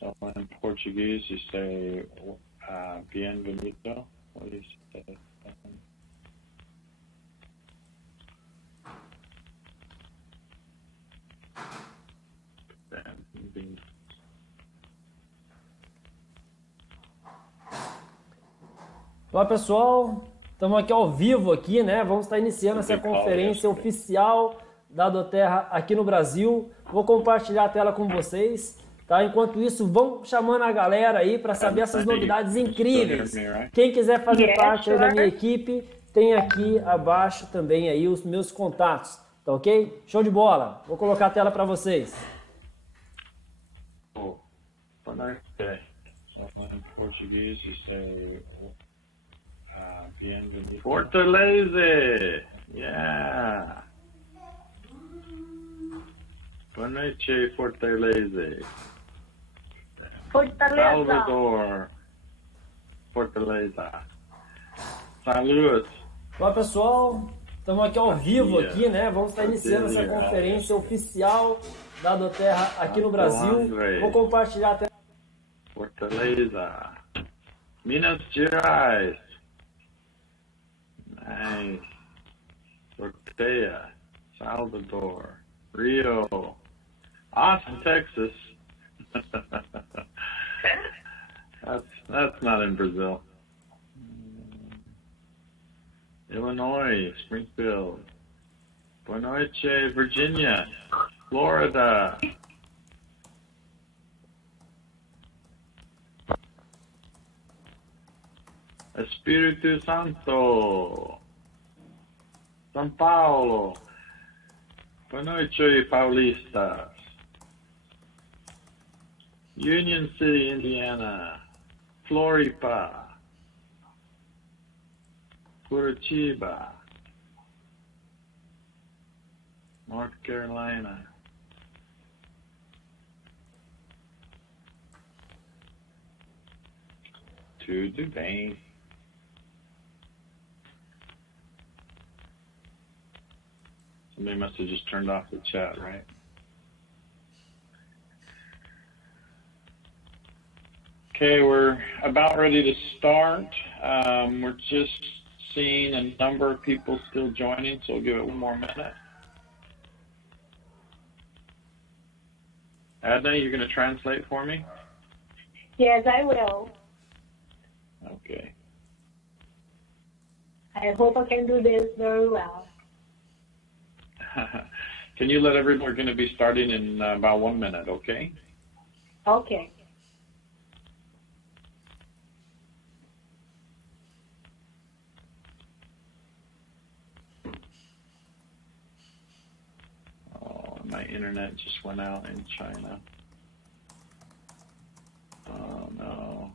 So in Portuguese, you say bienvenido. What do you say? Olá pessoal, estamos aqui ao vivo aqui, né? Vamos estar iniciando essa conferência oficial da Doterra aqui no Brasil. Vou compartilhar a tela com vocês, tá? Enquanto isso, vão chamando a galera aí para saber essas novidades incríveis. Quem quiser fazer parte aí da minha equipe, tem aqui abaixo também aí os meus contatos, tá ok? Show de bola. Vou colocar a tela para vocês. In Portuguese, you say bienvenido. Fortaleza! Yeah! Boa noite, Fortaleza. Fortaleza. Salvador. Fortaleza. Saludos. Olá pessoal, estamos aqui ao vivo aqui, né? Vamos estar iniciando essa conferência oficial da Doterra aqui no Brasil. Vou compartilhar a tela. Fortaleza. Minas Gerais. Nice. Torteia. Salvador. Rio. Austin, Texas. That's not in Brazil. Illinois, Springfield. Boa noite, Virginia. Florida. Espírito Santo. São Paulo. Boa noite, paulistas. Union City, Indiana. Floripa. Curitiba. North Carolina. Tudo bem. Somebody must have just turned off the chat, right? Okay, we're about ready to start. We're just seeing a number of people still joining, so we'll give it one more minute. Adna, you're going to translate for me? Yes, I will. Okay. I hope I can do this very well. Can you let everyone, we're going to be starting in about 1 minute, okay? Okay. Oh, my internet just went out in China. Oh, no.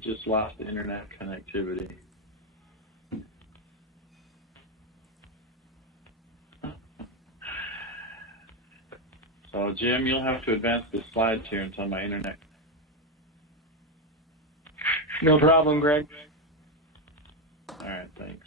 Just lost the internet connectivity. So Jim, you'll have to advance the slides here until my internet. No problem, Greg. All right, thanks.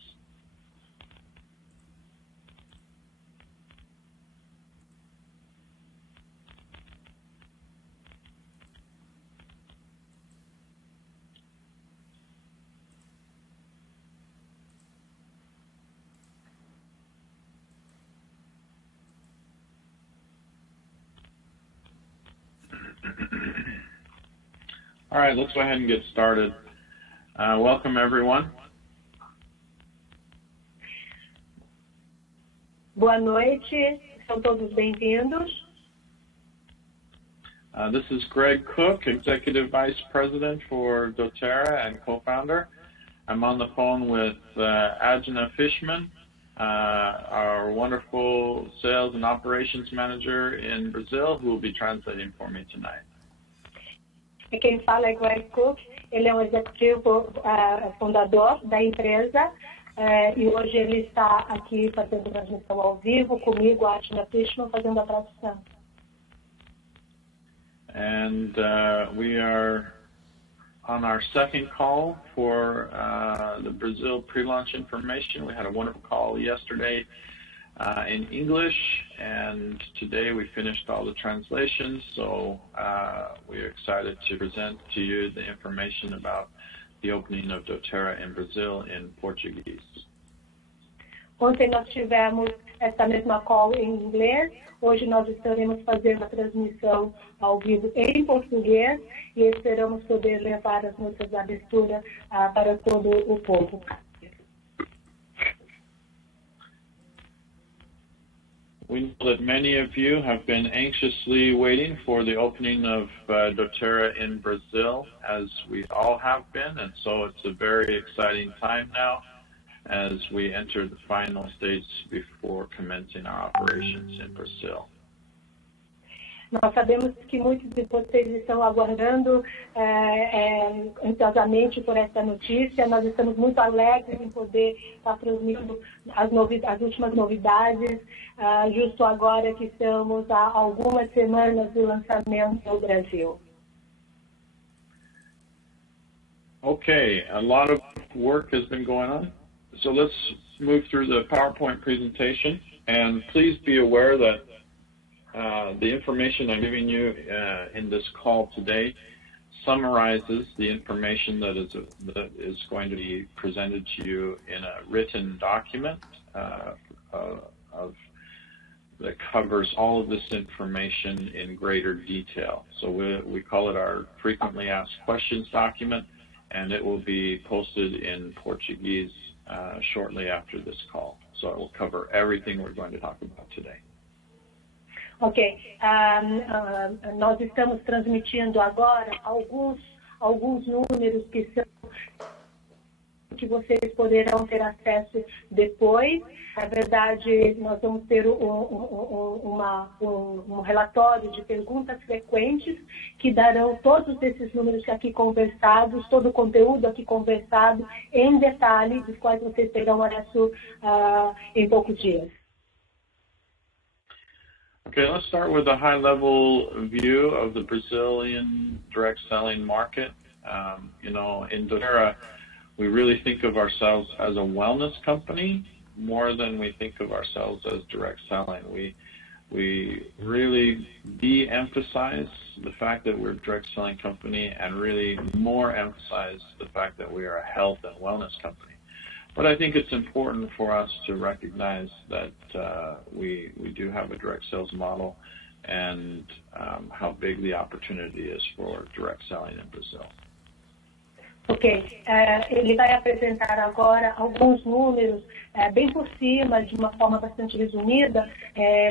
All right, let's go ahead and get started. Welcome, everyone. Boa noite, são todos bem-vindos. This is Greg Cook, Executive Vice President for Doterra and co-founder. I'm on the phone with Adna Fishman, our wonderful Sales and Operations Manager in Brazil, who will be translating for me tonight. E quem fala é Greg Cook, ele é um executivo fundador da empresa e hoje ele está aqui fazendo transmissão ao vivo, comigo, a Adina Fishman, fazendo a tradução. And we are on our second call for the Brazil pre-launch information. We had a wonderful call yesterday in English, and today we finished all the translations, so we're excited to present to you the information about the opening of Doterra in Brazil in Portuguese. Ontem nós tivemos essa mesma call em inglês, hoje nós estaremos fazendo a transmissão ao vivo em português e esperamos poder levar as nossas aberturas para todo o povo. We know that many of you have been anxiously waiting for the opening of Doterra in Brazil, as we all have been, and so it's a very exciting time now as we enter the final stage before commencing our operations in Brazil. Nós sabemos que muitos de vocês estão aguardando ansiosamente por essa notícia. Nós estamos muito alegres em poder estar transmitindo as últimas novidades, justo agora que estamos há algumas semanas do lançamento no Brasil. Okay, a lot of work has been going on. So let's move through the PowerPoint presentation, and please be aware that the information I'm giving you in this call today summarizes the information that is going to be presented to you in a written document that covers all of this information in greater detail. So we call it our frequently asked questions document, and it will be posted in Portuguese shortly after this call. So it will cover everything we're going to talk about today. Ok, nós estamos transmitindo agora alguns números que vocês poderão ter acesso depois. Na verdade, nós vamos ter um relatório de perguntas frequentes que darão todos esses números aqui conversados, todo o conteúdo aqui conversado em detalhe, dos quais vocês terão acesso em poucos dias. Okay, let's start with a high-level view of the Brazilian direct selling market. You know, in Doterra, we really think of ourselves as a wellness company more than we think of ourselves as direct selling. We really de-emphasize the fact that we're a direct selling company and really more emphasize the fact that we are a health and wellness company. But I think it's important for us to recognize that we do have a direct sales model and how big the opportunity is for direct selling in Brazil. Ok, ele vai apresentar agora alguns números bem por cima, de uma forma bastante resumida,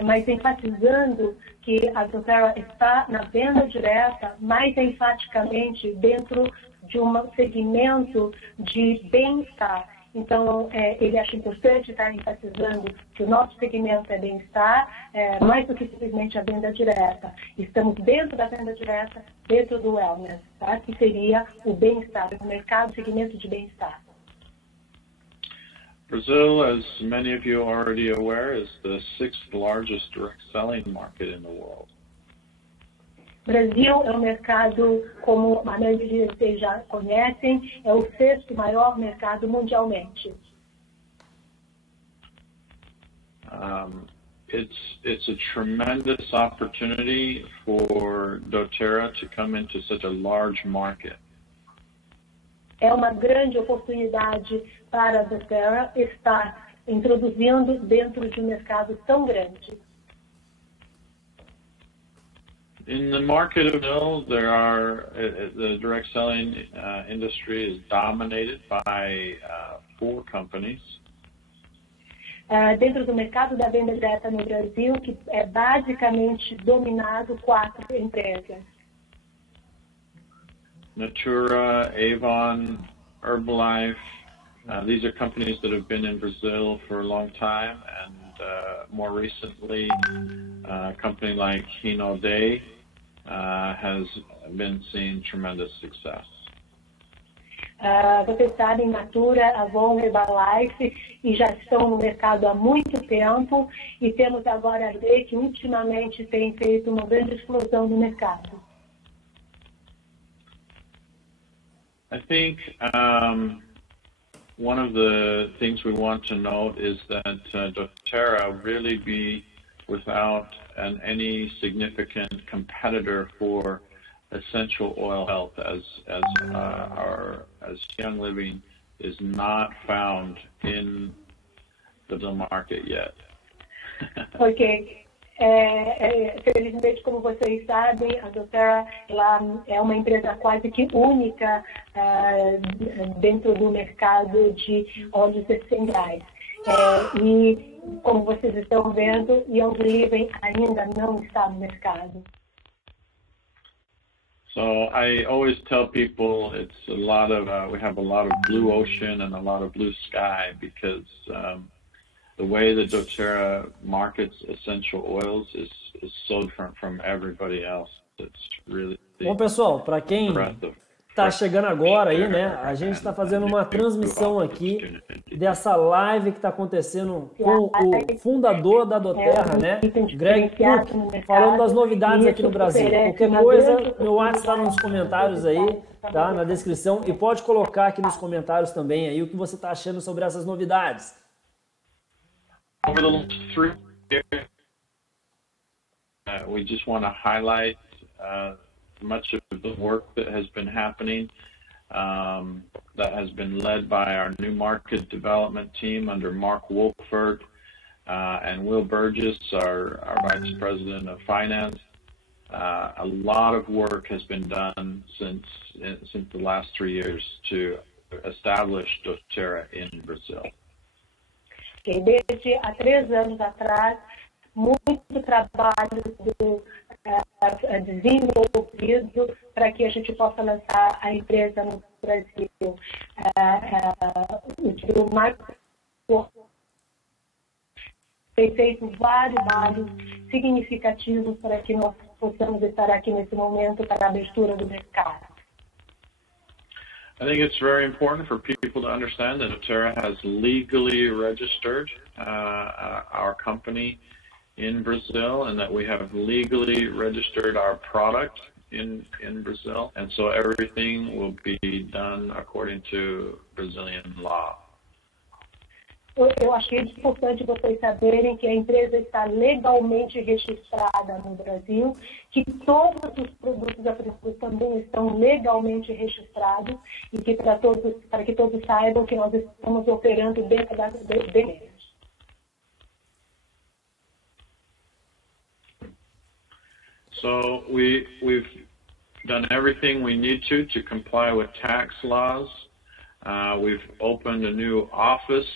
mas enfatizando que a Doterra está na venda direta, mais enfaticamente dentro de um segmento de bem-estar. Então, ele acha importante estar enfatizando que o nosso segmento é bem-estar, mais do que simplesmente a venda direta. Estamos dentro da venda direta, dentro do wellness, tá? Que seria o bem-estar, o mercado, o segmento de bem-estar. Brazil, as many of you are already aware, is the 6th largest direct selling market in the world. Brasil é um mercado, como a maioria de vocês já conhecem, é o 6º maior mercado mundialmente. It's a tremendous opportunity for Doterra to come into such a large market. É uma grande oportunidade para a Doterra estar introduzindo dentro de um mercado tão grande. In the market of Brazil, the direct selling industry is dominated by 4 companies. Dentro do mercado da venda direta no Brasil, que é basicamente dominado 4 empresas. Natura, Avon, Herbalife. These are companies that have been in Brazil for a long time, and more recently, a company like Hinode has been seeing tremendous success. Vocês sabem, Natura, Avon, Herbalife, e já estão no mercado há muito tempo, e temos agora a lei que ultimamente tem feito uma grande explosão no mercado. I think one of the things we want to note is that Doterra really be without any significant competitor for essential oil health, as Young Living is not found in the market yet. Ok. Felizmente, como vocês sabem, a Doterra ela é uma empresa quase que única dentro do mercado de óleos essenciais. E, como vocês estão vendo, Young Living ainda não está no mercado. So I always tell people it's a lot of we have a lot of blue ocean and a lot of blue sky, because the way that Doterra markets essential oils is so different from everybody else. It's really bom, pessoal, para quem está chegando agora aí, né? A gente está fazendo uma transmissão aqui dessa live que está acontecendo com o fundador da Doterra, né? Greg Cook, falando das novidades aqui no Brasil. Qualquer coisa, meu WhatsApp está nos comentários aí, tá? Na descrição, e pode colocar aqui nos comentários também aí o que você está achando sobre essas novidades. Over the last 3 years, we just want to highlight much of the work that has been happening, that has been led by our new market development team under Mark Wolford and Will Burgess, our Vice President of Finance. A lot of work has been done since the last 3 years to establish Doterra in Brazil. Desde há 3 anos atrás, muito trabalho desenvolvido para que a gente possa lançar a empresa no Brasil. O Marco tem feito vários trabalhos significativos para que nós possamos estar aqui nesse momento para a abertura do mercado. I think it's very important for people to understand that Doterra has legally registered our company in Brazil, and that we have legally registered our product in Brazil, and so everything will be done according to Brazilian law. Eu achei importante vocês saberem que a empresa está legalmente registrada no Brasil, que todos os produtos da Frisul também estão legalmente registrados, e que para que todos saibam que nós estamos operando dentro da empresa. So we've done everything we need to comply with tax laws. We've opened a new office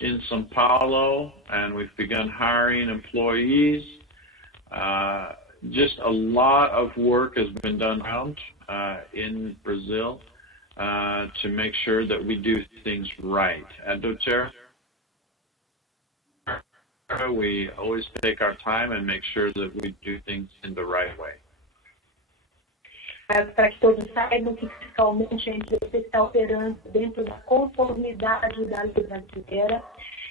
in São Paulo, and we've begun hiring employees. Just a lot of work has been done around in Brazil to make sure that we do things right. At Doterra, we always take our time and make sure that we do things in the right way. Para que todos saibam que fiscalmente a empresa está operando dentro da conformidade da lei brasileira.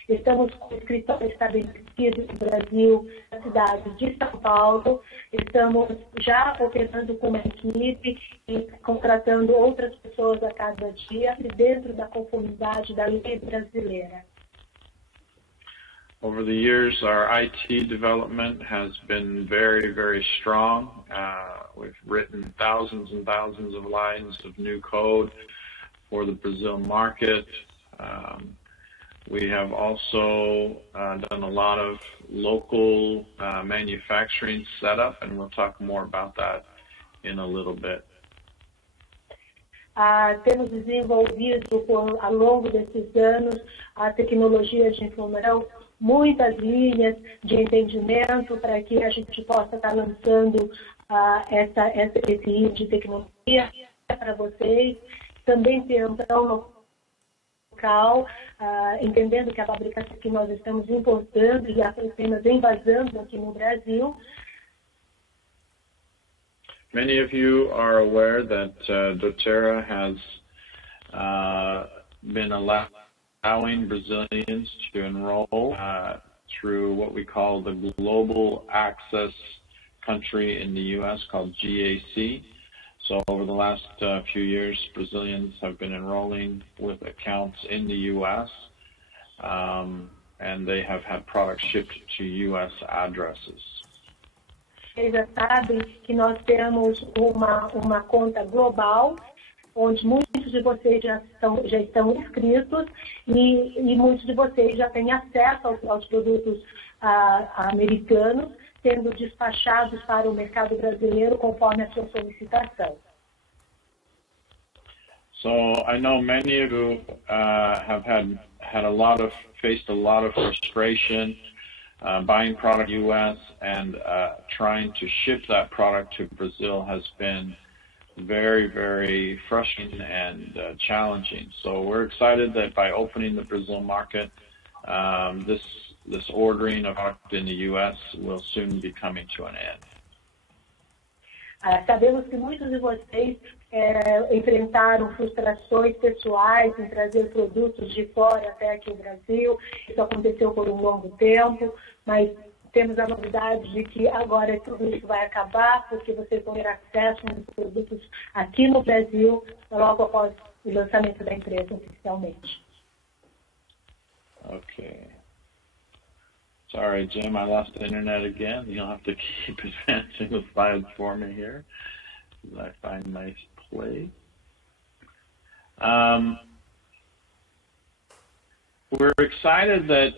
Estamos com o escritório estabelecido no Brasil, na cidade de São Paulo. Estamos já operando com uma equipe e contratando outras pessoas a cada dia dentro da conformidade da lei brasileira. Over the years, our IT development has been very, very strong. We've written thousands and thousands of lines of new code for the Brazil market. We have also done a lot of local manufacturing setup, and we'll talk more about that in a little bit. Temos desenvolvido ao longo desses anos a tecnologia de informação, muitas linhas de entendimento para que a gente possa estar lançando esse item de tecnologia para vocês. Também temos local, entendendo que a fabricação que nós estamos importando e apenas envasando aqui no Brasil. Many of you are aware that Doterra has been allowing Brazilians to enroll through what we call the Global Access country in the U.S. called GAC. So over the last few years, Brazilians have been enrolling with accounts in the U.S. And they have had products shipped to U.S. addresses. Vocês já sabem que nós temos uma conta global, onde muitos de vocês já estão inscritos e muitos de vocês já têm acesso aos produtos americanos, sendo despachados para o mercado brasileiro conforme a sua solicitação. So I know many of you have faced a lot of frustration buying product in the U.S. and trying to ship that product to Brazil has been very, very frustrating and challenging. So we're excited that by opening the Brazil market, this ordering of product in the U.S. will soon be coming to an end. Sabemos que muitos de vocês enfrentaram frustrações pessoais em trazer produtos de fora até aqui no Brasil. Isso aconteceu por um longo tempo, mas temos a novidade de que agora tudo isso vai acabar, porque vocês vão ter acesso aos produtos aqui no Brasil logo após o lançamento da empresa oficialmente. Okay. Sorry, Jim, I lost the internet again. You'll have to keep advancing the slides for me here as I find my place. We're excited that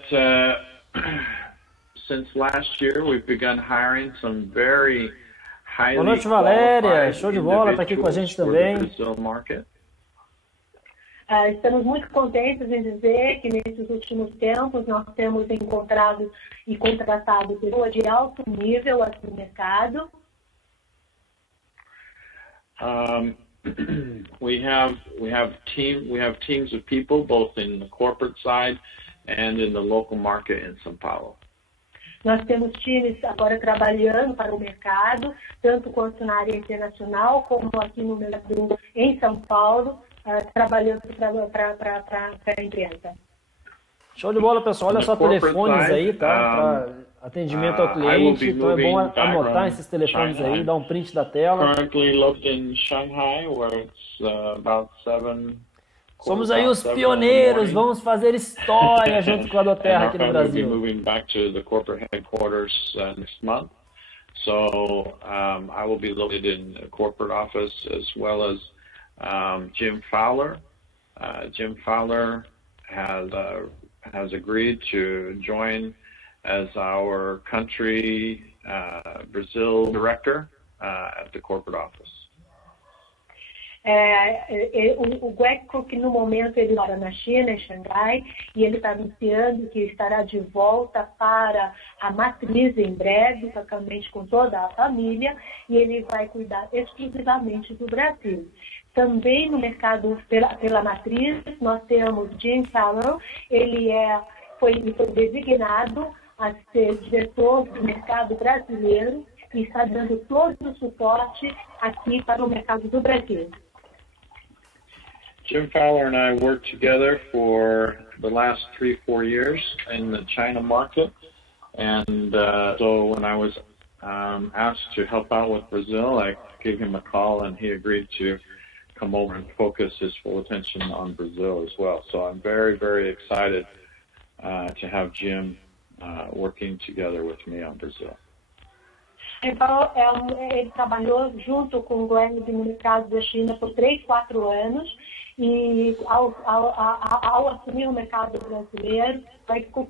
since last year we've begun hiring some very highly Boa noite, Valéria. Show de bola, tá aqui com a gente também. Estamos muito contentes em dizer que nesses últimos tempos nós temos encontrado e contratado pessoas de alto nível aqui no mercado. We have teams of people both in the corporate side and in the local market in São Paulo. Nós temos times agora trabalhando para o mercado, tanto quanto na área internacional como aqui no mercado em São Paulo. Trabalhando para a empresa. Show de bola, pessoal. Olha só telefones aí, tá? Para atendimento ao cliente. Então é bom anotar esses telefones aí, dar um print da tela. Currently located in Shanghai, where it's about 7. Somos aí os pioneiros, vamos fazer história junto com a Doterra aqui no Brasil. We'll be moving back to the corporate headquarters next month. So I will be located in the corporate office as well as Jim Fowler. Jim Fowler has agreed to join as our country Brazil director at the corporate office. O Gueco, que no momento ele mora na China, em Xangai, e ele está anunciando que estará de volta para a matriz em breve, totalmente com toda a família, e ele vai cuidar exclusivamente do Brasil. Também no mercado pela matriz, nós temos Jim Fallon, ele foi designado a ser diretor do mercado brasileiro e está dando todo o suporte aqui para o mercado do Brasil. Jim Fowler and I worked together for the last 3-4 years in the China market, and so when I was asked to help out with Brazil, I gave him a call and he agreed to come over and focus his full attention on Brazil as well. So I'm very, very excited to have Jim working together with me on Brazil. Então, ele trabalhou junto com o Glenn no mercado da China por 3-4 anos e ao assumir o mercado brasileiro,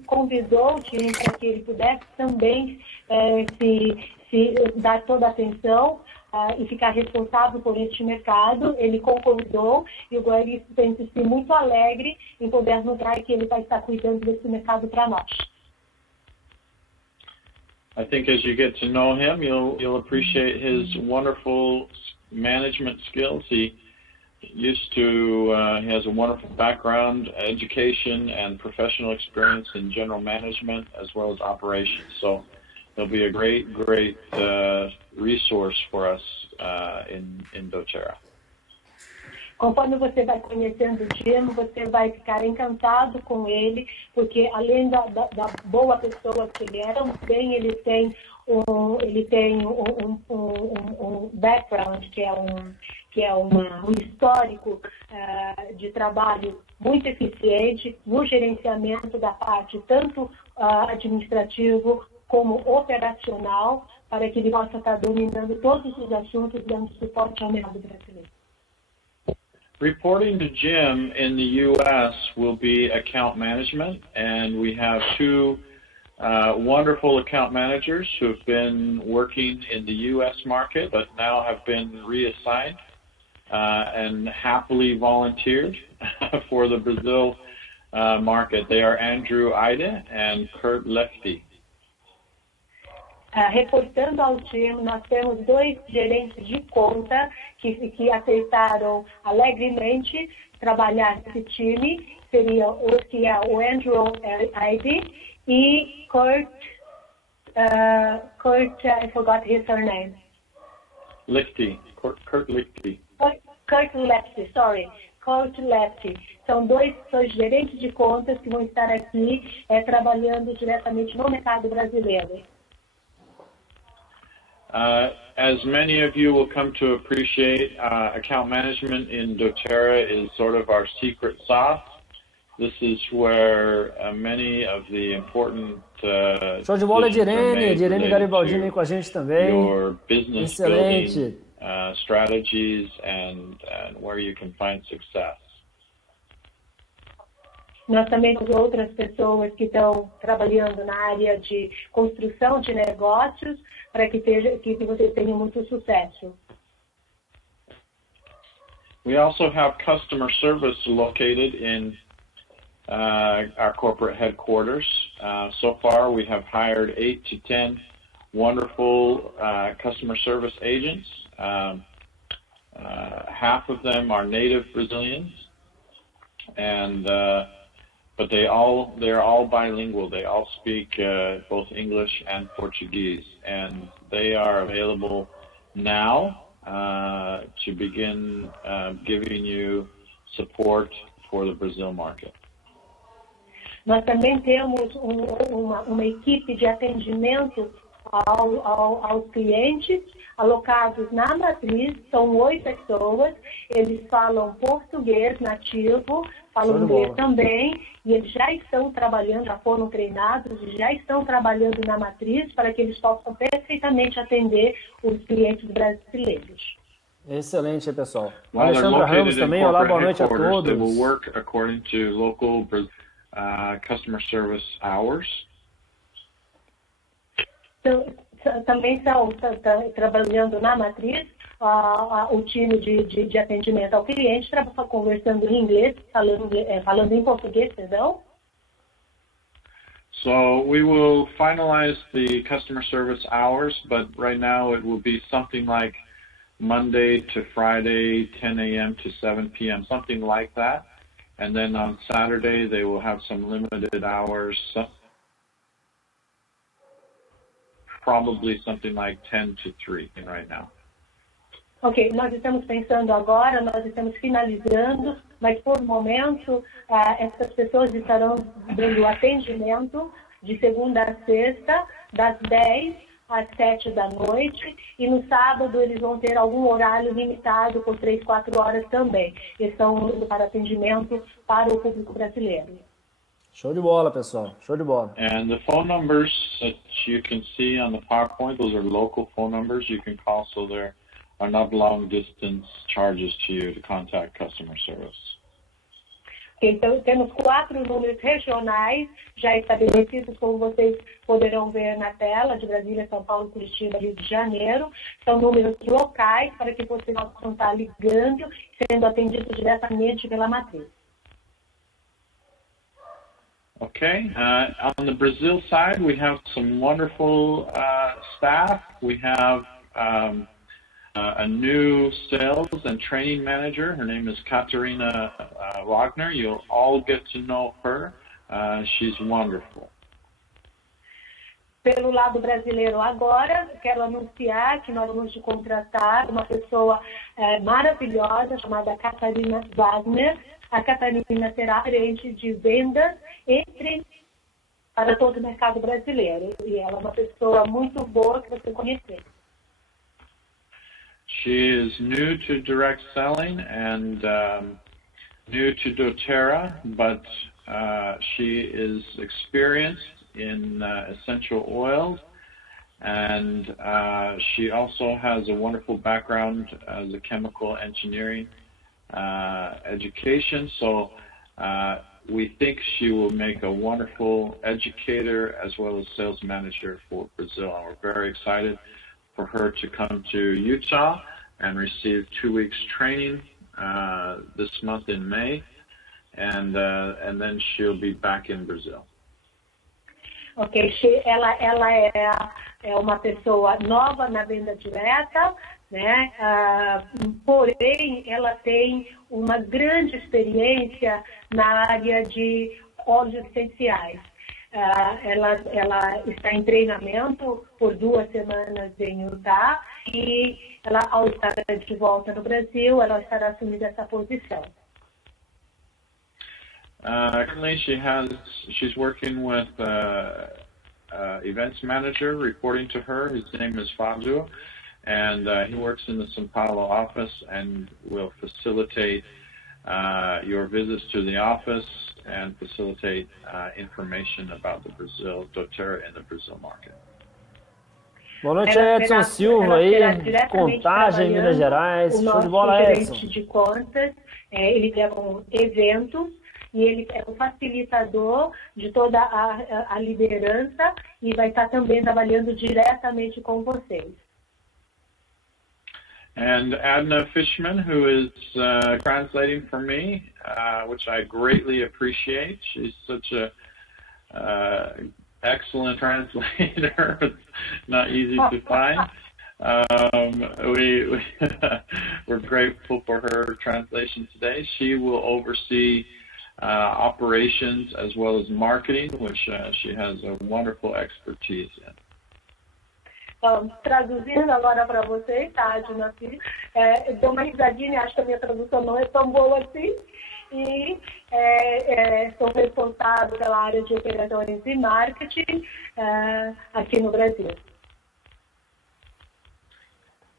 convidou o time para que ele pudesse também se dar toda a atenção e ficar responsável por este mercado. Ele concordou e o Glenn sente-se muito alegre em poder notar que ele vai estar cuidando desse mercado para nós. I think as you get to know him, you'll appreciate his wonderful management skills. He has a wonderful background, education, and professional experience in general management as well as operations. So he'll be a great resource for us in Doterra. Conforme você vai conhecendo o Jim, você vai ficar encantado com ele, porque além da boa pessoa que ele era, bem ele tem um background que é um histórico de trabalho muito eficiente no gerenciamento da parte tanto administrativo como operacional, para que ele possa estar dominando todos os assuntos, dando suporte ao mercado brasileiro. Reporting to Jim in the U.S. will be account management, and we have two wonderful account managers who have been working in the U.S. market, but now have been reassigned and happily volunteered for the Brazil market. They are Andrew Ida and Kurt Lefty. Reportando ao time, nós temos dois gerentes de conta que aceitaram alegremente trabalhar nesse time, seria o Andrew Ida e Kurt, I forgot his surname. Lefty, Kurt Lefty. Kurt Lefty, sorry. Kurt Lefty. São dois gerentes de contas que vão estar aqui trabalhando diretamente no mercado brasileiro. As many of you will come to appreciate, account management in Doterra is sort of our secret sauce. This is where many of the important show de bola de Irene Garibaldini aí com a gente também. Your business excelente. Building, strategies and where you can find success. Nós também temos outras pessoas que estão trabalhando na área de construção de negócios para que vocês tenham muito sucesso. We also have customer service located in our corporate headquarters. So far, we have hired 8 to 10 wonderful customer service agents. Half of them are native Brazilians, and but they're all bilingual. They all speak both English and Portuguese, and they are available now to begin giving you support for the Brazil market. Nós também temos uma equipe de atendimento aos clientes alocados na matriz, são 8 pessoas, eles falam português nativo, falam inglês também, e eles já estão trabalhando, já foram treinados, já estão trabalhando na matriz para que eles possam perfeitamente atender os clientes brasileiros. Excelente, pessoal. Alexandra Ramos também, olá, boa noite a todos. They will work according to local customer service hours. Também estão trabalhando na matriz, o time de atendimento ao cliente, conversando em inglês, falando em português, perdão. So we will finalize the customer service hours, but right now it will be something like Monday to Friday, 10 a.m. to 7 p.m., something like that. And then on Saturday, they will have some limited hours, probably something like 10 to 3 right now. Ok, nós estamos pensando agora, nós estamos finalizando, mas por momento essas pessoas estarão dando atendimento de segunda a sexta, das 10 às 7 da noite, e no sábado eles vão ter algum horário limitado por 3, 4 horas também. Eles estão indo para atendimento para o público brasileiro. Show de bola, pessoal. Show de bola. And the phone numbers that you can see on the PowerPoint, those are local phone numbers you can call, so there are not long distance charges to you to contact customer service. Então, temos 4 números regionais já estabelecidos, como vocês poderão ver na tela, de Brasília, São Paulo, Curitiba, Rio de Janeiro. São números locais para que vocês possam estar ligando, sendo atendidos diretamente pela matriz. Okay, on the Brazil side, we have some wonderful staff. We have a new sales and training manager. Her name is Katarina Wagner. You'll all get to know her. She's wonderful. Pelo lado brasileiro agora, quero anunciar que nós vamos contratar uma pessoa maravilhosa chamada Catarina Wagner. A Catarina será gerente de vendas para todo o mercado brasileiro. E ela é uma pessoa muito boa que você conhecer. She is new to direct selling and new to Doterra, but she is experienced in essential oils, and she also has a wonderful background as a chemical engineering education. So we think she will make a wonderful educator as well as sales manager for Brazil. And we're very excited for her to come to Utah and receive 2 weeks training this month in May, and then she'll be back in Brazil. Ok, ela é uma pessoa nova na venda direta, né? Porém, ela tem uma grande experiência na área de óleos essenciais. Ela está em treinamento por 2 semanas em Utah e ela, ao estar de volta no Brasil, ela estará assumindo essa posição. Currently, she's working with events manager reporting to her. His name is Fabio, and he works in the São Paulo office and will facilitate your visits to the office and facilitate information about the Doterra in the Brazil market. Boa noite, Edson Silva aí, Contagem, Minas Gerais. Show de bola, Edson. De contas, ele leva eventos e ele é o facilitador de toda a liderança e vai estar também trabalhando diretamente com vocês. And Adna Fishman, who is translating for me, which I greatly appreciate. She's such a excellent translator. It's not easy to find. We're grateful for her translation today. She will oversee operations as well as marketing, which she has a wonderful expertise in. Traduzindo agora para vocês, tá, Adna? Dou uma risadinha, acho que a minha tradução não é tão boa assim. E sou responsável pela área de operações e marketing aqui no Brasil.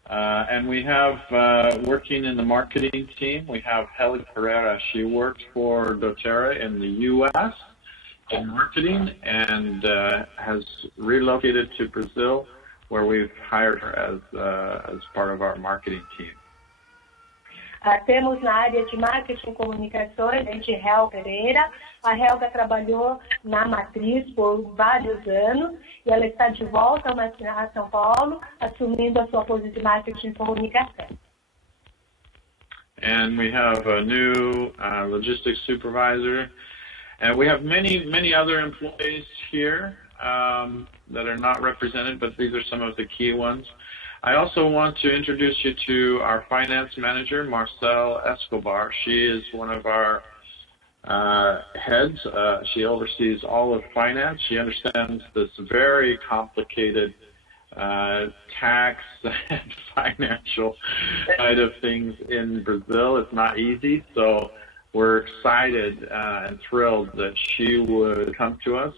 And we have, working in the marketing team, we have Helen Pereira. She worked for Doterra in the U.S. in marketing and has relocated to Brazil, where we've hired her as part of our marketing team. Temos na área de marketing e comunicações a Hel Pereira. A Helga trabalhou na matriz por vários anos e ela está de volta a São Paulo, assumindo a sua posição de marketing e comunicação. And we have a new logistics supervisor, and we have many other employees here that are not represented, but these are some of the key ones. I also want to introduce you to our finance manager, Marcel Escobar. She is one of our heads. She oversees all of finance. She understands this very complicated tax and financial side of things in Brazil. It's not easy, so we're excited and thrilled that she would come to us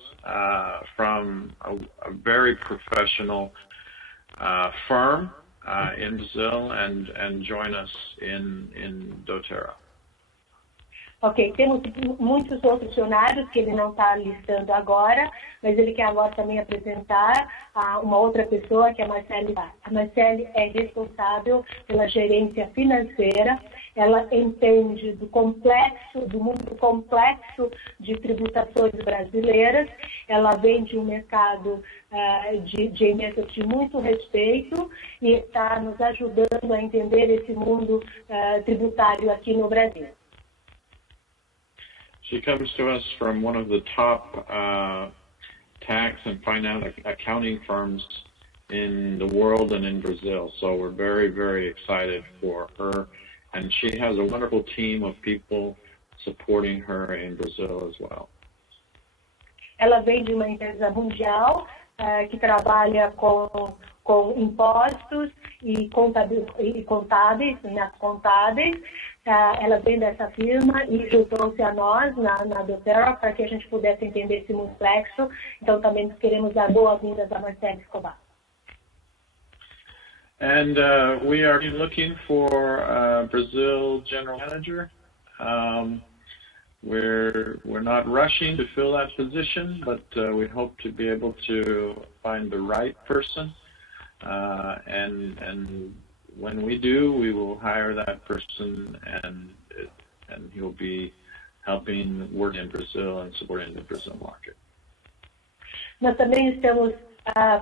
from a very professional firm in Brazil and join us in Doterra. Ok, temos muitos outros funcionários que ele não está listando agora, mas ele quer agora também apresentar uma outra pessoa, que é a Marcele. A Marcele é responsável pela gerência financeira, ela entende do mundo complexo de tributações brasileiras, ela vem de um mercado de empresas de muito respeito e está nos ajudando a entender esse mundo tributário aqui no Brasil. She comes to us from one of the top tax and finance accounting firms in the world and in Brazil. So we're very, very excited for her. And she has a wonderful team of people supporting her in Brazil as well. Ela vem de uma empresa mundial que trabalha com impostos e contábeis, né, contábeis. Ela vem dessa firma e juntou-se a nós na Doterra para que a gente pudesse entender esse mundo complexo. Então, também queremos dar boas-vindas a Marcelo Escobar. And we are looking for a Brazil general manager. We're not rushing to fill that position, but we hope to be able to find the right person. And when we do, we will hire that person, and he'll be helping work in Brazil and supporting the Brazil market. Nós também estamos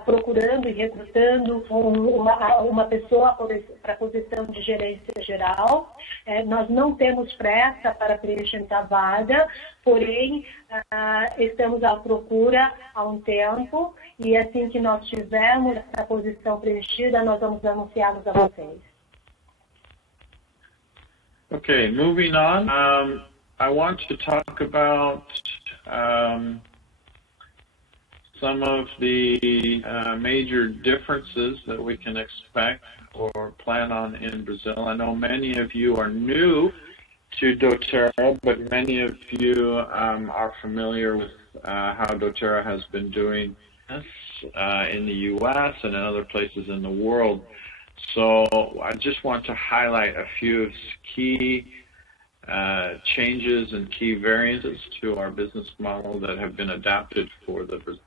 procurando e recrutando uma pessoa para a posição de gerência geral. Nós não temos pressa para preencher essa vaga, porém estamos à procura há um tempo e assim que nós tivermos essa posição preenchida, nós vamos anunciá-los a vocês. Okay, moving on. I want to talk about some of the major differences that we can expect or plan on in Brazil. I know many of you are new to Doterra, but many of you are familiar with how Doterra has been doing this in the U.S. and in other places in the world. So I just want to highlight a few key changes and key variances to our business model that have been adapted for the Brazil.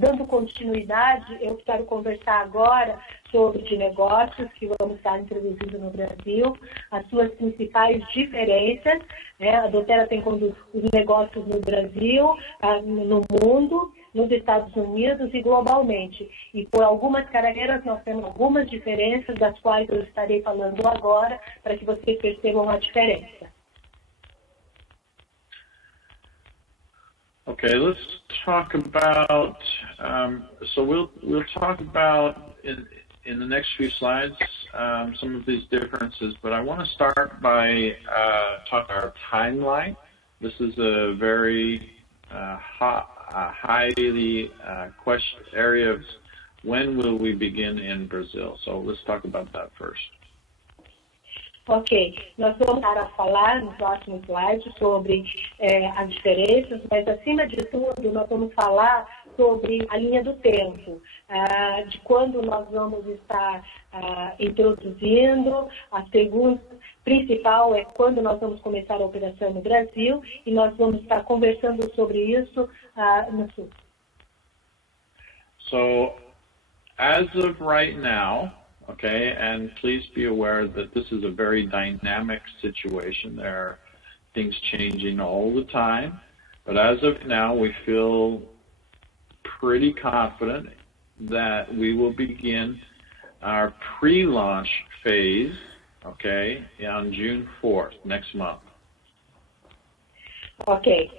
Dando continuidade, eu quero conversar agora sobre de negócios que vamos estar introduzindo no Brasil, as suas principais diferenças. A Doterra tem os negócios no Brasil, no mundo, nos Estados Unidos e globalmente. E por algumas carreiras nós temos algumas diferenças, das quais eu estarei falando agora, para que vocês percebam a diferença. Okay, let's talk about. So we'll talk about in the next few slides some of these differences, but I want to start by talking our timeline. This is a very highly question area of when will we begin in Brazil. So let's talk about that first. Ok, nós vamos estar a falar nos próximos slides sobre as diferenças, mas acima de tudo nós vamos falar sobre a linha do tempo, de quando nós vamos estar introduzindo. A pergunta principal é quando nós vamos começar a operação no Brasil, e nós vamos estar conversando sobre isso no Sul. So, as of right now, okay, and please be aware that this is a very dynamic situation. There are things changing all the time, but as of now, we feel pretty confident that we will begin our pre-launch phase, okay, on June 4th, next month. Ok,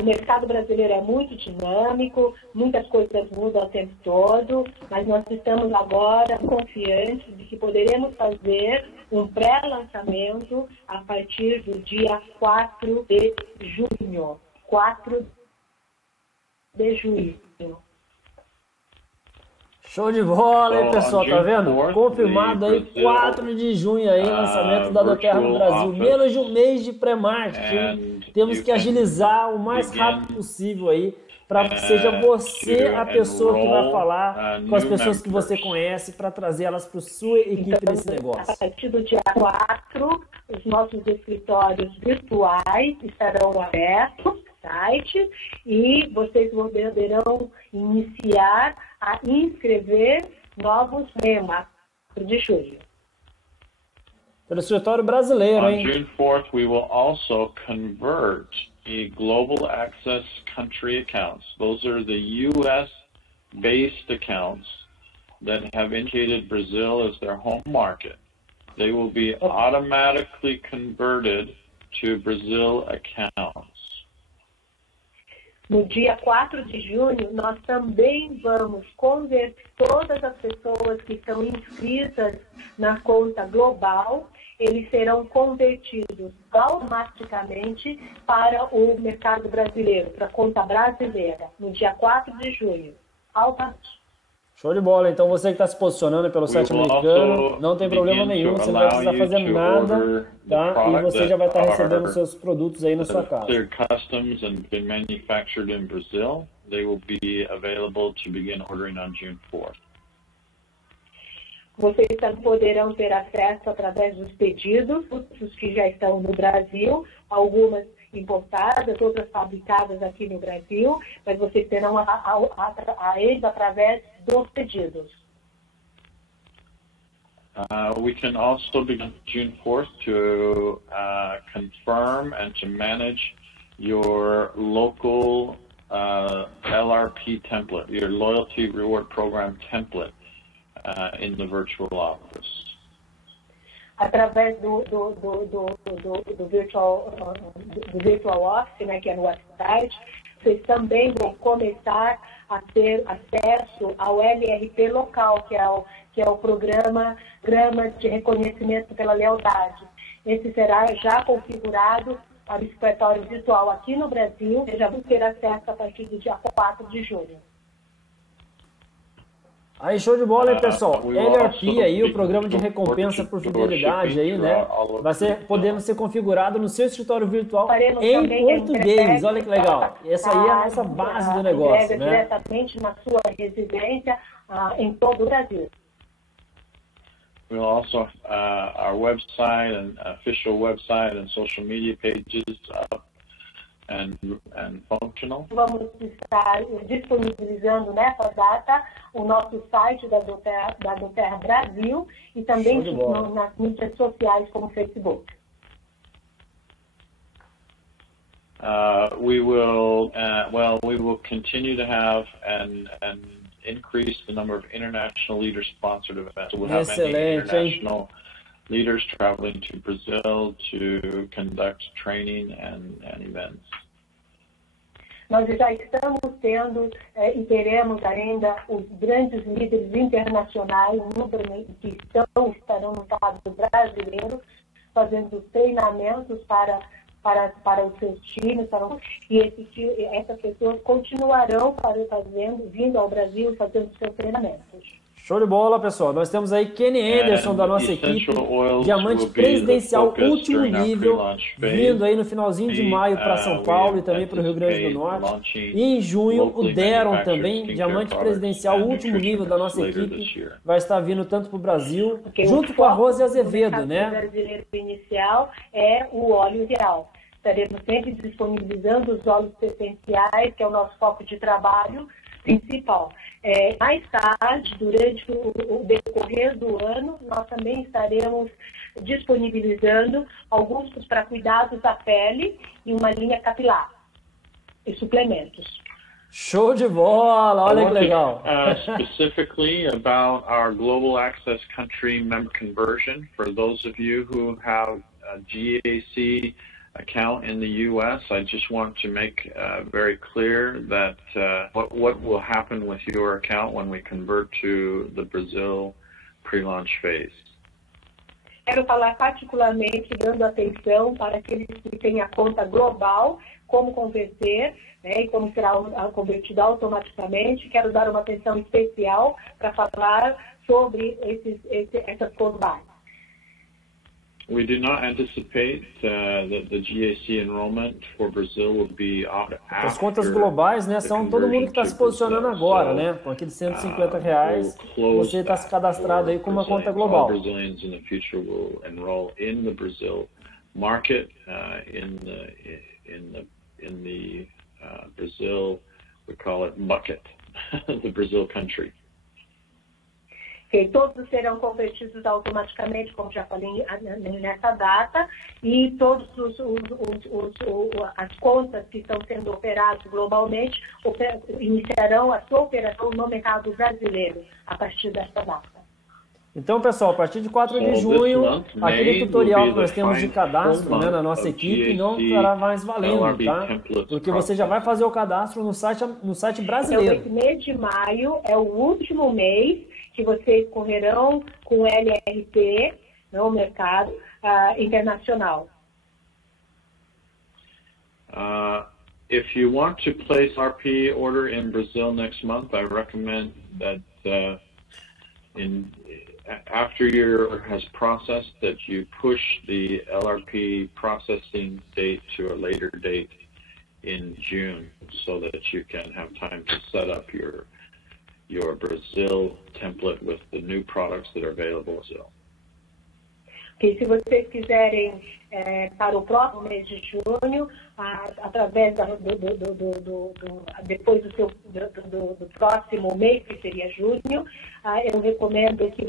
o mercado brasileiro é muito dinâmico, muitas coisas mudam o tempo todo, mas nós estamos agora confiantes de que poderemos fazer um pré-lançamento a partir do dia 4 de junho. 4 de junho. Show de bola, hein, pessoal? Tá vendo? Confirmado aí, 4 de junho aí, lançamento da Doterra no Brasil. Menos de um mês de pré-marketing. Temos que agilizar o mais rápido possível aí, para que seja você a pessoa que vai falar com as pessoas que você conhece, para trazer elas para a sua equipe desse negócio. A partir do dia 4, os nossos escritórios virtuais estarão abertos, site, e vocês poderão iniciar a inscrever novos membros de julho. Pelo escritório brasileiro, hein? On June 4th, we will also convert the global access country accounts. Those are the U.S.-based accounts that have indicated Brazil as their home market. They will be automatically converted to Brazil accounts. No dia 4 de junho, nós também vamos converter todas as pessoas que estão inscritas na conta global eles serão convertidos automaticamente para o mercado brasileiro, para a conta brasileira, no dia 4 de junho. Automaticamente. Show de bola. Então você que está se posicionando pelo site americano, não tem problema nenhum, você não vai precisar fazer nada, tá? E você já vai estar recebendo seus produtos aí na sua casa. Customs and been manufactured in Brazil, they will be available to begin ordering on June 4th. Vocês poderão ter acesso através dos pedidos, os que já estão no Brasil, algumas importadas, outras fabricadas aqui no Brasil, mas vocês terão a eles através dos pedidos. We can also begin June 4th to confirm and to manage your local LRP template, your loyalty reward program template in the virtual office. Através do virtual Office, né, que é no website, vocês também vão começar a ter acesso ao LRP local, que é o programa de reconhecimento pela lealdade. Esse será já configurado para o escritório virtual aqui no Brasil, e já vão ter acesso a partir do dia 4 de julho. Aí, show de bola, hein, pessoal? LRP aí, o programa de recompensa por fidelidade aí, né? Vai ser podendo ser configurado no seu escritório virtual em português. Olha que legal. Essa aí é a nossa base do negócio, né? Diretamente na sua residência em todo o Brasil. We'll also our website and official website and social media pages up and functional. Vamos estar disponibilizando nessa data o nosso site da Doterra Brasil e também nas mídias sociais como Facebook. We will continue to have and increase the number of international leader-sponsored events. We'll have many international leaders traveling to Brazil to conduct training and events. Nós já estamos tendo e teremos ainda os grandes líderes internacionais que estarão no caso brasileiro, fazendo treinamentos para os seus times, e essas pessoas continuarão vindo ao Brasil fazendo seus treinamentos. Show de bola, pessoal. Nós temos aí Kenny Anderson da nossa equipe, diamante presidencial último nível, vindo aí no finalzinho de maio para São Paulo e também para o Rio Grande do Norte. E em junho, o Deron também, diamante presidencial último nível da nossa equipe, vai estar vindo tanto para o Brasil, junto com a Rose Azevedo, né? O brasileiro inicial é o óleo real. Estaremos sempre disponibilizando os óleos essenciais, que é o nosso foco de trabalho principal. Mais tarde, durante o decorrer do ano, nós também estaremos disponibilizando alguns para cuidados da pele e uma linha capilar e suplementos. Show de bola, olha que legal. Specifically about our Global Access Country member conversion, for those of you who have a GAC account in the U.S., I just want to make very clear that what will happen with your account when we convert to the Brazil pre-launch phase. Quero falar particularmente dando atenção para aqueles que têm a conta global, como converter, né, e como será convertido automaticamente. Quero dar uma atenção especial para falar sobre essas contas. We do not anticipate that the GAC enrollment for Brazil will be after. As contas globais, né, são todo mundo que está se posicionando agora, né? Com aqueles R$150, você está se cadastrado aí com uma conta global. Brazilians in the future will enroll in the Brazil market, in the Brazil, we call it bucket, the Brazil country. Todos serão convertidos automaticamente, como já falei nessa data, e todas as contas que estão sendo operadas globalmente iniciarão a sua operação no mercado brasileiro a partir dessa data. Então, pessoal, a partir de 4 de junho, aquele tutorial que nós temos de cadastro, né, na nossa equipe não estará mais valendo, tá? Porque você já vai fazer o cadastro no site brasileiro. Então, esse mês de maio é o último mês que vocês correrão com o LRP no mercado. internacional. If you want to place RP order in Brazil next month, I recommend that after your order has processed, that you push the LRP processing date to a later date in June, so that you can have time to set up your Brazil template with the new products that are available in Brazil. Que se vocês quiserem para o próximo mês de junho, através depois do próximo mês, que seria junho, eu recomendo que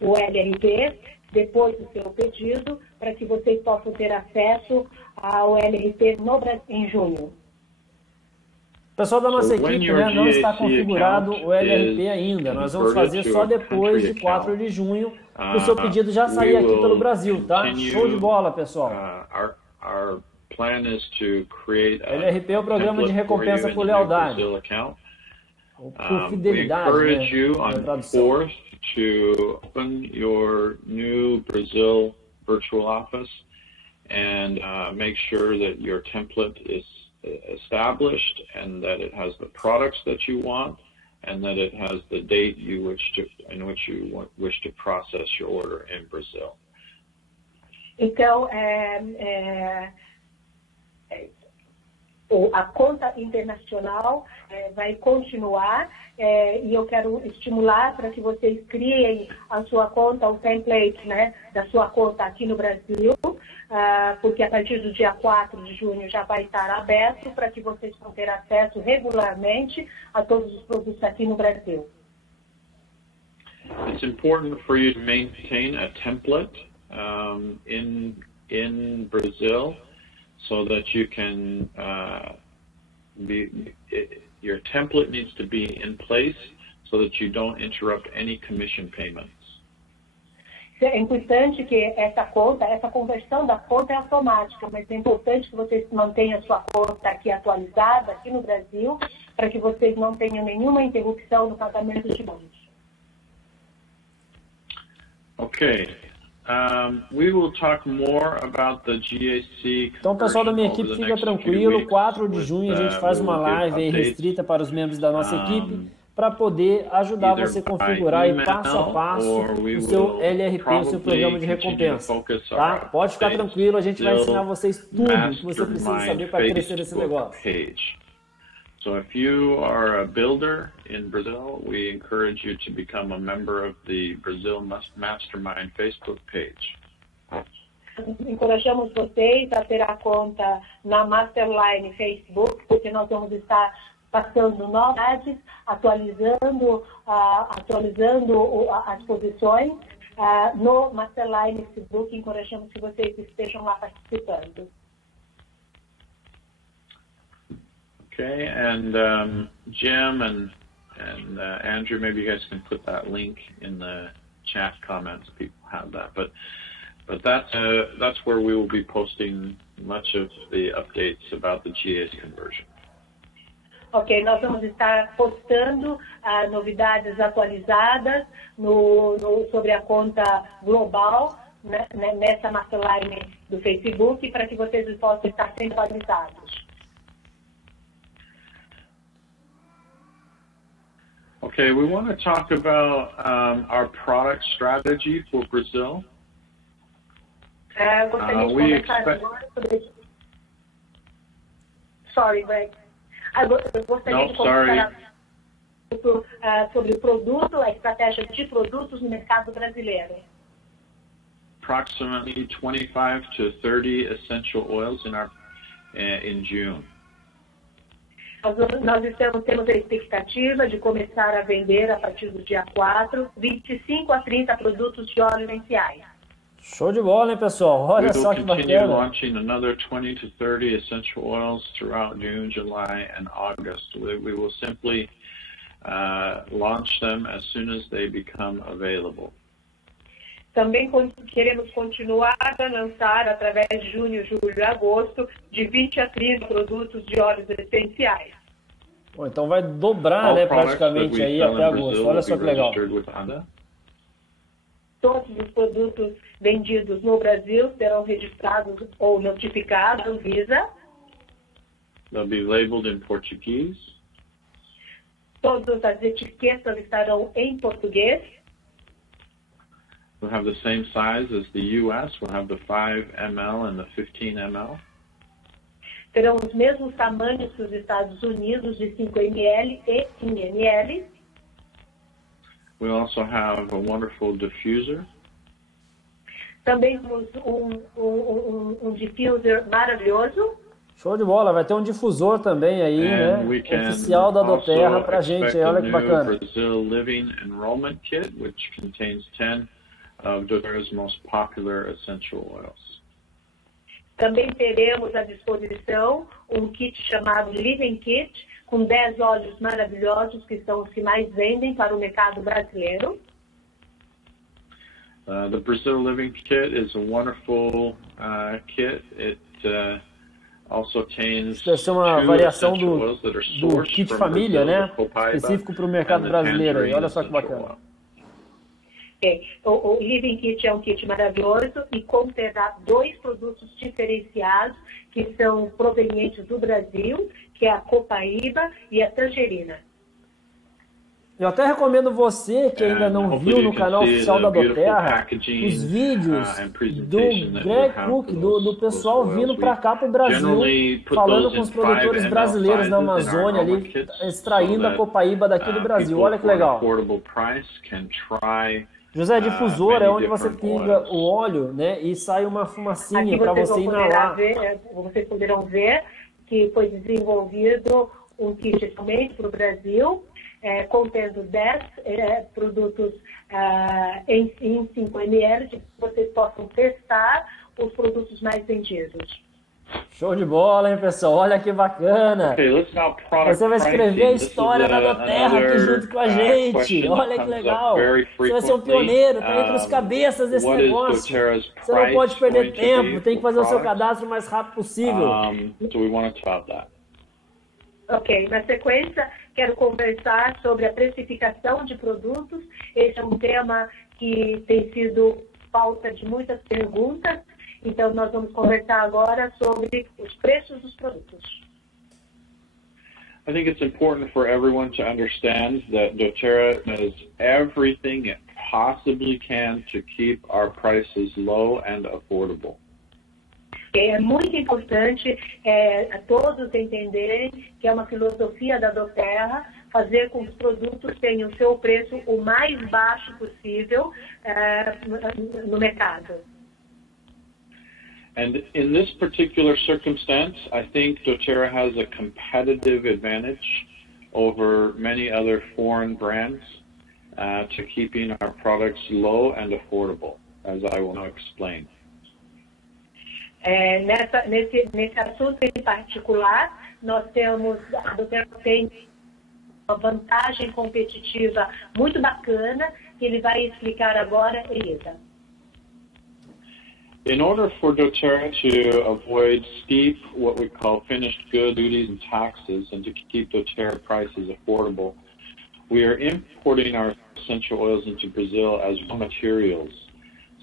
o LRP, depois do seu pedido, para que vocês possam ter acesso ao LRP no Brasil em junho. O pessoal da nossa equipe, né, não está configurado o LRP ainda. Nós vamos fazer só depois de 4 de junho, o seu pedido já sair aqui pelo Brasil, tá? Show de bola, pessoal. LRP é o programa de recompensa por lealdade. Ou por fidelidade, né, na tradução. To open your new Brazil virtual office and make sure that your template is established and that it has the products that you want and that it has the date in which you wish to process your order in Brazil. Então, a conta internacional vai continuar e eu quero estimular para que vocês criem a sua conta, o template, né, da sua conta aqui no Brasil, porque a partir do dia 4 de junho já vai estar aberto para que vocês possam ter acesso regularmente a todos os produtos aqui no Brasil. It's important for you to maintain a template in Brazil, so that you can your template needs to be in place so that you don't interrupt any commission payments. É importante que essa conversão da conta é automática, mas é importante que vocês mantenham a sua conta aqui atualizada, aqui no Brasil, para que vocês não tenham nenhuma interrupção no pagamento de bônus. Ok. We will talk more about the GAC. Então, pessoal da minha equipe, fica tranquilo. 4 de junho a gente faz uma live aí restrita para os membros da nossa equipe, para poder ajudar você a configurar aí passo a passo o seu LRP, o seu programa de recompensa. Tá? Pode ficar tranquilo, a gente vai ensinar vocês tudo que você precisa saber para crescer esse negócio. So if you are a builder in Brazil, we encourage you to become a member of the Brazil Mastermind Facebook page. Encorajamos vocês a ter a conta na Masterline Facebook, porque nós vamos estar passando novidades, atualizando as posições no Masterline Facebook. Encorajamos que vocês estejam lá participando. Okay, and Jim and Andrew, maybe you guys can put that link in the chat comments. People have that, but that's where we will be posting much of the updates about the GA's conversion. Ok, nós vamos estar postando novidades atualizadas sobre a conta global, né, nessa masterline do Facebook, para que vocês possam estar sempre atualizados. Okay, we want to talk about our product strategy for Brazil. Gostaria de comentar agora sobre... Sorry, Greg. Eu gostaria de comentar sobre o produto, a estratégia de produtos no mercado brasileiro. Approximately 25 to 30 essential oils in June. Nós temos a expectativa de começar a vender a partir do dia 4, 25 a 30 produtos de óleo essenciais. Show de bola, hein, pessoal? Olha só que bacana. We will continue launching another 20 to 30 essential oils throughout June, July, and August. We will simply launch them as soon as they become available. Também queremos continuar a lançar, através de junho, julho e agosto, de 20 a 30 produtos de óleos essenciais. Bom, então vai dobrar, né, praticamente aí até agosto. Olha só que legal. Todos os produtos vendidos no Brasil serão registrados ou notificados Visa. They'll be labeled in Portuguese. Todas as etiquetas estarão em português. We'll have the same size as the U.S. We'll have the 5 ml and the 15 ml. Terão os mesmos tamanhos que os Estados Unidos, de 5 ml e 1 ml. We also have a wonderful diffuser. Também temos um diffuser maravilhoso. Show de bola, vai ter um difusor também aí, né? Oficial da Doterra pra gente, olha que bacana. Brazil Living Enrollment Kit, which contains 10 of Doterra's most popular essential oils. Também teremos à disposição um kit chamado Living Kit, com 10 óleos maravilhosos que são os que mais vendem para o mercado brasileiro. The Brazil Living Kit is a wonderful kit. It also contains deve ser uma variação do sourced kit from família, Brazil, né? the copaiba Específico para o mercado and the brasileiro aí. tangerine Olha só que essential bacana. oil. O Living Kit é um kit maravilhoso e conterá 2 produtos diferenciados que são provenientes do Brasil, que é a copaíba e a tangerina. Eu até recomendo você que ainda não viu no canal oficial da Doterra os vídeos do Greg Cook, do pessoal vindo para cá para o Brasil, falando com os produtores brasileiros na Amazônia ali, extraindo a copaíba daqui do Brasil. Olha que legal. José, difusor é onde você pinga o óleo, né, e sai uma fumacinha para você inalar. Vocês poderão ver que foi desenvolvido um kit somente para o Brasil, contendo 10 produtos em 5 ml, que vocês possam testar os produtos mais vendidos. Show de bola, hein, pessoal? Olha que bacana. Você vai escrever a história da Doterra aqui junto com a gente. Olha que legal. Você vai ser um pioneiro, tá entre os cabeças desse negócio. Você não pode perder tempo, tem que fazer o seu cadastro o mais rápido possível. Ok, na sequência, quero conversar sobre a precificação de produtos. Esse é um tema que tem sido pauta de muitas perguntas. Então, nós vamos conversar agora sobre os preços dos produtos. I think it's important for everyone to understand that Doterra does everything it possibly can to keep our prices low and affordable. É muito importante a todos entenderem que é uma filosofia da Doterra fazer com que os produtos tenham o seu preço o mais baixo possível no mercado. And in this particular circumstance, I think Doterra has a competitive advantage over many other foreign brands to keeping our products low and affordable, as I will now explain. Nesse assunto em particular, a Doterra tem uma vantagem competitiva muito bacana que ele vai explicar agora, Elisa. In order for Doterra to avoid steep, what we call finished good duties and taxes, and to keep Doterra prices affordable, we are importing our essential oils into Brazil as raw materials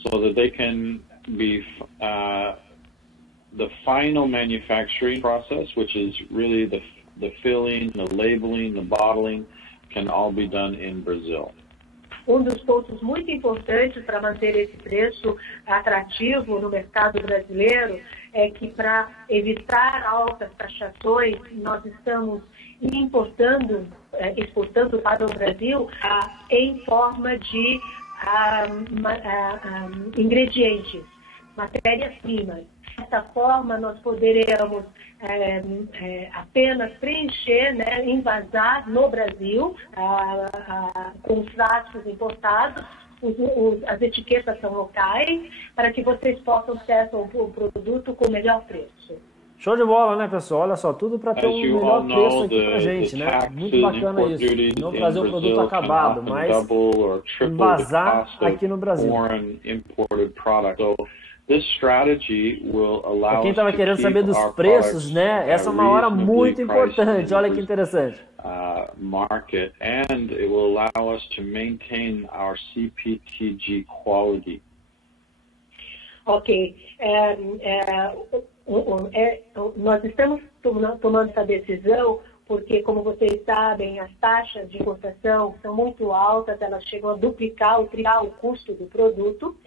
so that they can be the final manufacturing process, which is really the filling, the labeling, the bottling, can all be done in Brazil. Dos pontos muito importantes para manter esse preço atrativo no mercado brasileiro é que, para evitar altas taxações, nós estamos exportando para o Brasil em forma de ingredientes, matérias-primas. Dessa forma, nós poderemos apenas preencher, né, envasar no Brasil com os frascos importados. As etiquetas são locais, para que vocês possam ter o produto com o melhor preço. Show de bola, né, pessoal? Olha só, tudo para ter um melhor preço aqui pra gente, né? Muito bacana isso. Não trazer o produto acabado, mas envasar aqui no Brasil. This strategy will allow Para quem estava querendo saber dos preços, né? Essa é uma hora muito importante. Olha que interessante. Market, and it will allow us to maintain our CPTG quality. Ok. Nós estamos tomando essa decisão porque, como vocês sabem, as taxas de importação são muito altas, elas chegam a duplicar ou triplicar o custo do produto,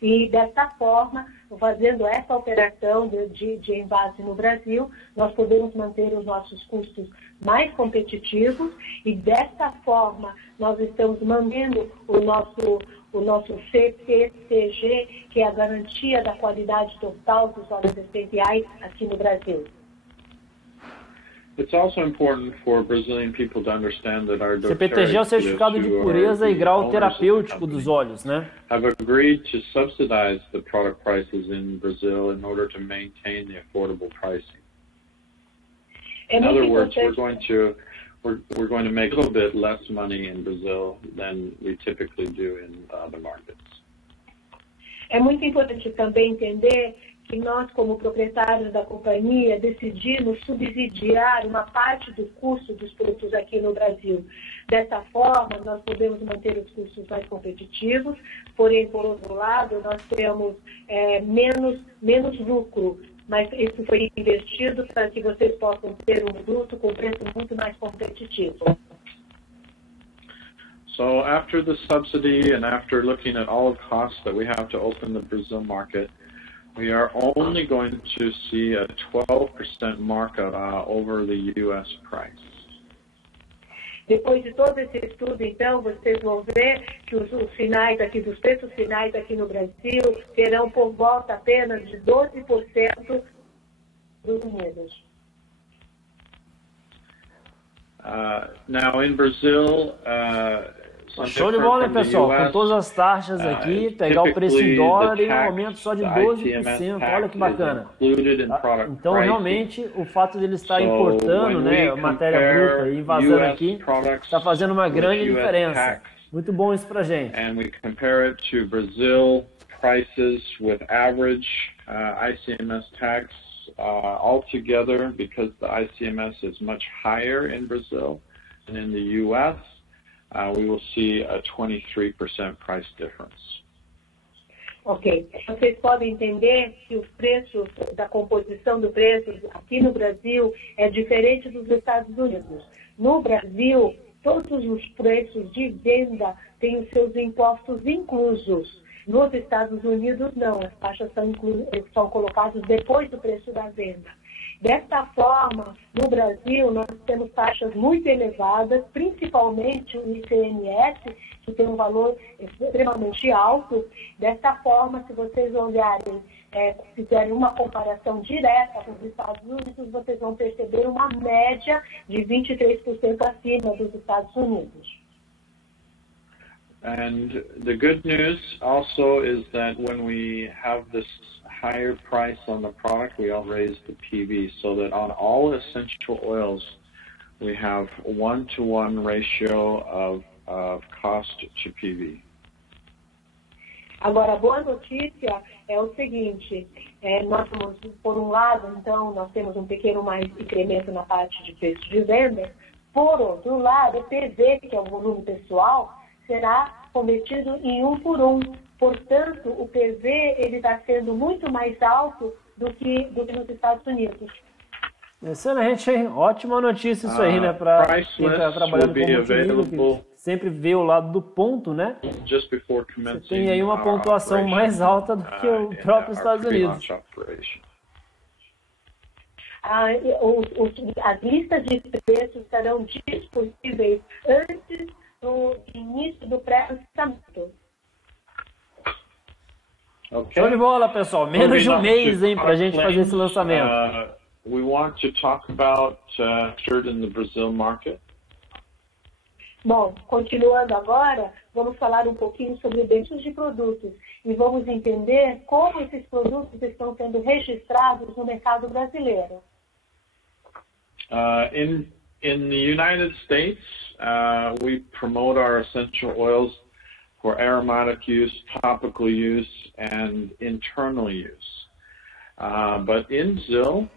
e dessa forma, fazendo essa operação de envase no Brasil, nós podemos manter os nossos custos mais competitivos, e dessa forma nós estamos mantendo o nosso CPTG, que é a garantia da qualidade total dos óleos essenciais aqui no Brasil. It's also important for Brazilian people to understand that our CPTG é o certificado de pureza e grau terapêutico dos óleos, né? Have agreed to subsidize the product prices in Brazil in order to maintain the affordable pricing. In other words, we're going to make a little bit less money in Brazil than we typically do in other markets. É muito importante também entender que nós, como proprietários da companhia, decidimos subsidiar uma parte do custo dos produtos aqui no Brasil. Dessa forma, nós podemos manter os custos mais competitivos, porém, por outro lado, nós temos menos lucro, mas isso foi investido para que vocês possam ter um produto com preço muito mais competitivo. So after the subsidy and after looking at all the costs that we have to open the Brazil market, we are only going to see a 12% markup over the U.S. price. Depois de todo esse estudo, então, vocês vão ver que os preços finais aqui no Brasil terão por volta apenas de 12% dos Unidos. Now in Brazil, show de bola, né, pessoal? Com todas as taxas aqui, pegar o preço em dólar e um aumento só de 12%. Olha que bacana. Então, realmente, o fato de ele estar importando, né, matéria bruta e invasando aqui, está fazendo uma grande diferença. Muito bom isso pra gente. And we compare it to Brazil prices with average ICMS tax altogether, because the ICMS is much higher in Brazil than in the U.S. We will see a 23% price difference. Ok. Vocês podem entender que os preços, da composição do preço aqui no Brasil é diferente dos Estados Unidos. No Brasil, todos os preços de venda têm os seus impostos inclusos. Nos Estados Unidos, não. As taxas são colocadas depois do preço da venda. Desta forma, no Brasil, nós temos taxas muito elevadas, principalmente o ICMS, que tem um valor extremamente alto. Desta forma, se vocês olharem, fizerem uma comparação direta com os Estados Unidos, vocês vão perceber uma média de 23% acima dos Estados Unidos. And the good news also is that when we have this higher price on the product, we all raise the PV, so that on all essential oils, we have 1-to-1 ratio of cost to PV. Agora, a boa notícia é o seguinte, nós temos, por um lado, então, nós temos um pequeno mais incremento na parte de preço de vendas, por outro lado, o PV, que é o volume pessoal, será convertido em 1 por 1. Portanto, o PV está sendo muito mais alto do que nos Estados Unidos. Excelente, hein? Ótima notícia isso aí, né? Para quem está trabalhando com multinível, que sempre vê o lado do ponto, né? Você tem aí uma pontuação mais alta do que o próprio Estados Unidos. As listas de preços estarão disponíveis antes do início do pré-lançamento. Okay. Show de bola, pessoal. Menos de um mês, hein, pra gente fazer esse lançamento. We want to talk about in the Brazil market. Bom, continuando agora, vamos falar um pouquinho sobre benefícios de produtos e vamos entender como esses produtos estão sendo registrados no mercado brasileiro. In the United States, we promote our essential oils for aromatic use, topical use, and internal use. But in Brazil,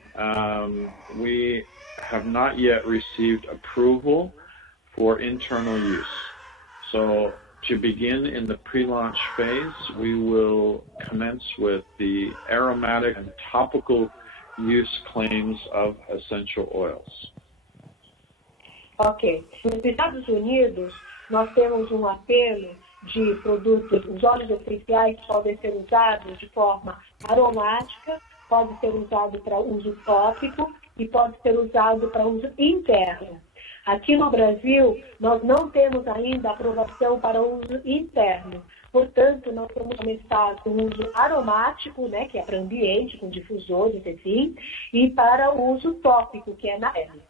we have not yet received approval for internal use. So to begin in the pre-launch phase, we will commence with the aromatic and topical use claims of essential oils. Ok. Nos Estados Unidos, nós temos um apelo de produtos, os óleos essenciais podem ser usados de forma aromática, pode ser usado para uso tópico e pode ser usado para uso interno. Aqui no Brasil, nós não temos ainda aprovação para uso interno. Portanto, nós vamos começar com uso aromático, né, que é para ambiente, com difusores, enfim, e para o uso tópico, que é na pele.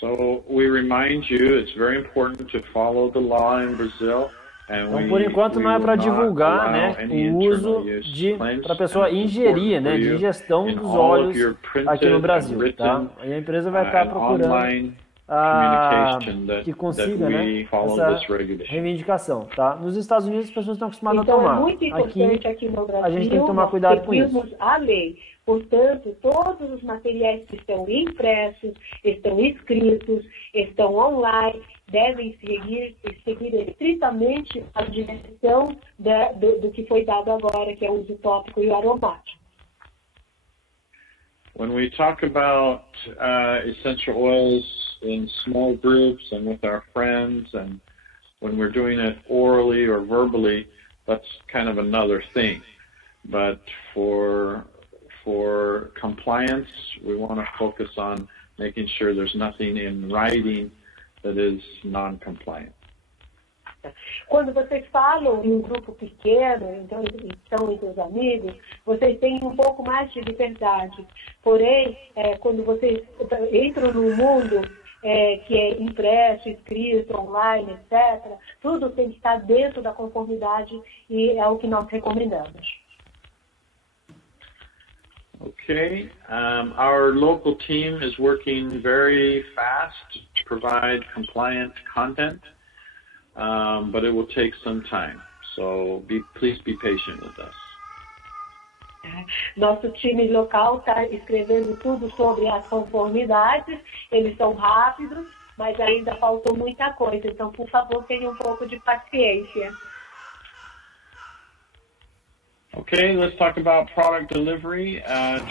So we remind you, it's very important to follow the law in Brazil. Então, por enquanto, não é para divulgar, né, o uso para a pessoa ingerir, né, de ingestão dos óleos aqui no Brasil, tá? E a empresa vai estar procurando que consiga, né, essa reivindicação, tá? Nos Estados Unidos, as pessoas estão acostumadas a tomar. Então, é muito importante aqui no Brasil, a gente tem que tomar cuidado com isso. A lei. Portanto, todos os materiais que estão impressos, estão escritos, estão online, devem seguir estritamente a direção do que foi dado agora, que é o uso tópico e o aromático. When we talk about essential oils in small groups and with our friends, and when we're doing it orally or verbally, that's kind of another thing. But for compliance, we want to focus on making sure there's nothing in writing that is non-compliant. Quando vocês falam em um grupo pequeno, então estão entre os amigos, vocês têm um pouco mais de liberdade. Porém, quando vocês entram no mundo que é impresso, escrito, online, etc., tudo tem que estar dentro da conformidade e é o que nós recomendamos. Okay, our local team is working very fast to provide compliant content, but it will take some time. So please be patient with us. Nosso time local está escrevendo tudo sobre as conformidades, eles são rápidos, mas ainda faltou muita coisa, então, por favor, tenham um pouco de paciência. Okay, let's talk about product delivery.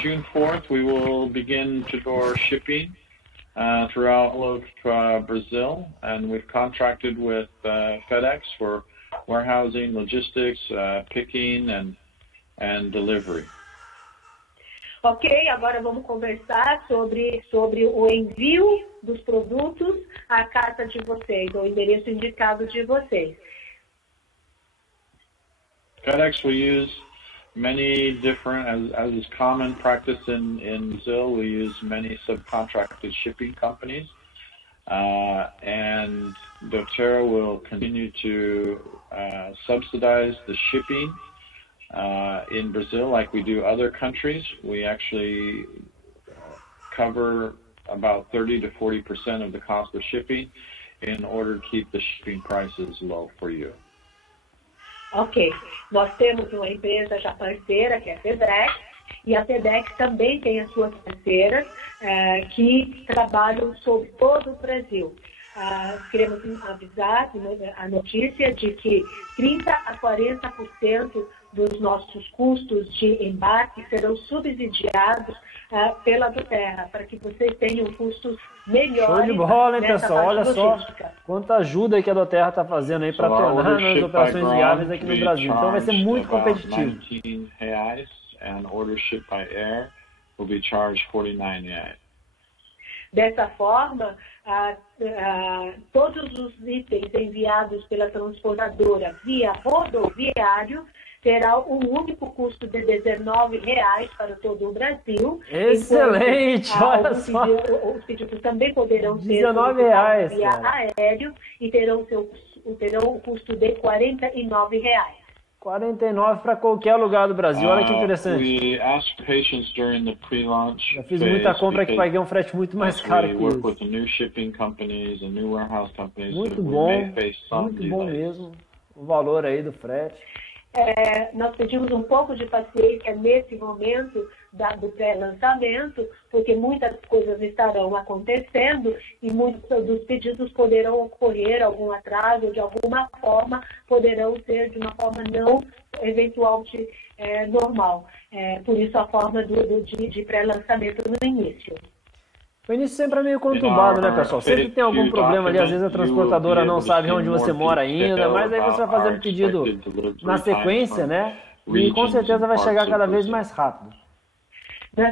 June 4th, we will begin to-door shipping throughout all of Brazil, and we've contracted with FedEx for warehousing, logistics, picking, and delivery. Ok, agora vamos conversar sobre o envio dos produtos à casa de vocês, ao endereço indicado de vocês. FedEx will use many different, as is common practice in Brazil, we use many subcontracted shipping companies, and Doterra will continue to subsidize the shipping in Brazil like we do other countries. We actually cover about 30 to 40% of the cost of shipping in order to keep the shipping prices low for you. Ok, nós temos uma empresa já parceira, que é a FedEx, e a FedEx também tem as suas parceiras que trabalham sobre todo o Brasil. Queremos avisar a notícia de que 30 a 40% dos nossos custos de embarque serão subsidiados pela Doterra, para que vocês tenham custos melhores. Show de bola, hein, pessoal? Olha só quanta ajuda que a Doterra está fazendo aí para tornar as operações viáveis aqui no Brasil. Então vai ser muito competitivo. R$19 and order shipped by air will be charged R$49. Dessa forma, todos os itens enviados pela transportadora via rodoviário terá um único custo de R$19 para todo o Brasil. Excelente! Olha só! Os pedidos também poderão ser R$19 via aéreo e terão o custo de R$49. 49 para qualquer lugar do Brasil. Olha que interessante. We ask patients during the pre-launch Já fiz muita compra que paguei um frete muito mais caro que work isso. with the new shipping companies and new warehouse companies, Muito we bom, may face some muito bom delays. mesmo o valor aí do frete. Nós pedimos um pouco de paciência nesse momento do pré-lançamento, porque muitas coisas estarão acontecendo e muitos dos pedidos poderão ocorrer, algum atraso, de alguma forma, poderão ser de uma forma não eventualmente normal. Por isso a forma de pré-lançamento no início. O início sempre é meio conturbado, né, pessoal? Sempre tem algum problema ali, às vezes a transportadora não sabe onde você mora ainda, mas aí você vai fazendo pedido na sequência, né? E com certeza vai chegar cada vez mais rápido.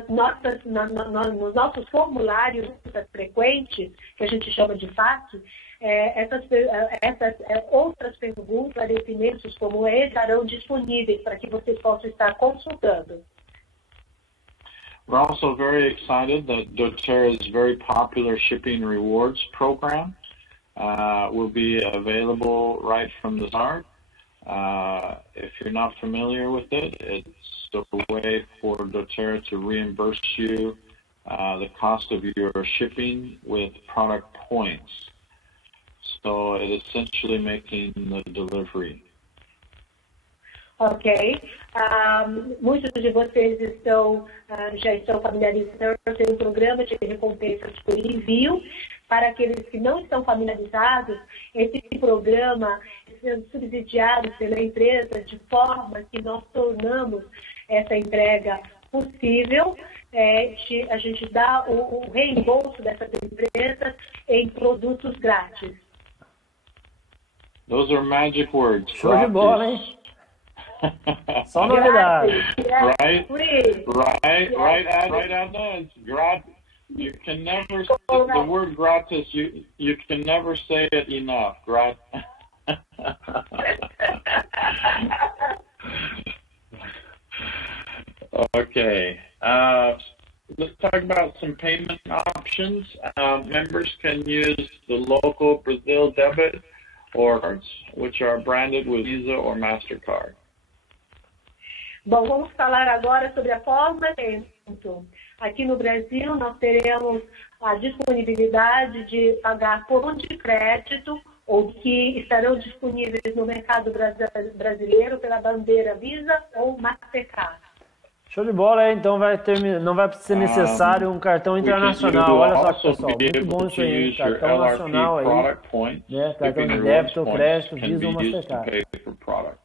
Nos nossos formulários frequentes, que a gente chama de FAQ, essas outras perguntas, esclarecimentos como esse, estarão disponíveis para que vocês possam estar consultando. We're also very excited that Doterra's very popular shipping rewards program will be available right from the start. If you're not familiar with it, it's a way for Doterra to reimburse you the cost of your shipping with product points. So it is essentially making the delivery. Ok. Muitos de vocês já estão familiarizados com um programa de recompensas por envio. Para aqueles que não estão familiarizados, esse programa é subsidiado pela empresa de forma que nós tornamos essa entrega possível. A gente dá o reembolso dessas empresas em produtos grátis. Those are magic words. Show de bola, hein? Só novidade. Right, Grat. You can never say the word gratis. You can never say it enough. Grat. Okay. Let's talk about some payment options. Members can use the local Brazil debit or cards, which are branded with Visa or MasterCard. Bom, vamos falar agora sobre a forma de pagamento. Aqui no Brasil, nós teremos a disponibilidade de pagar por um de crédito ou que estarão disponíveis no mercado brasileiro pela bandeira Visa ou Mastercard. Show de bola, então não vai ser necessário um cartão internacional. Olha só, pessoal, muito bom isso aí, cartão nacional aí, né? Cartão de débito, crédito, Visa ou Mastercard.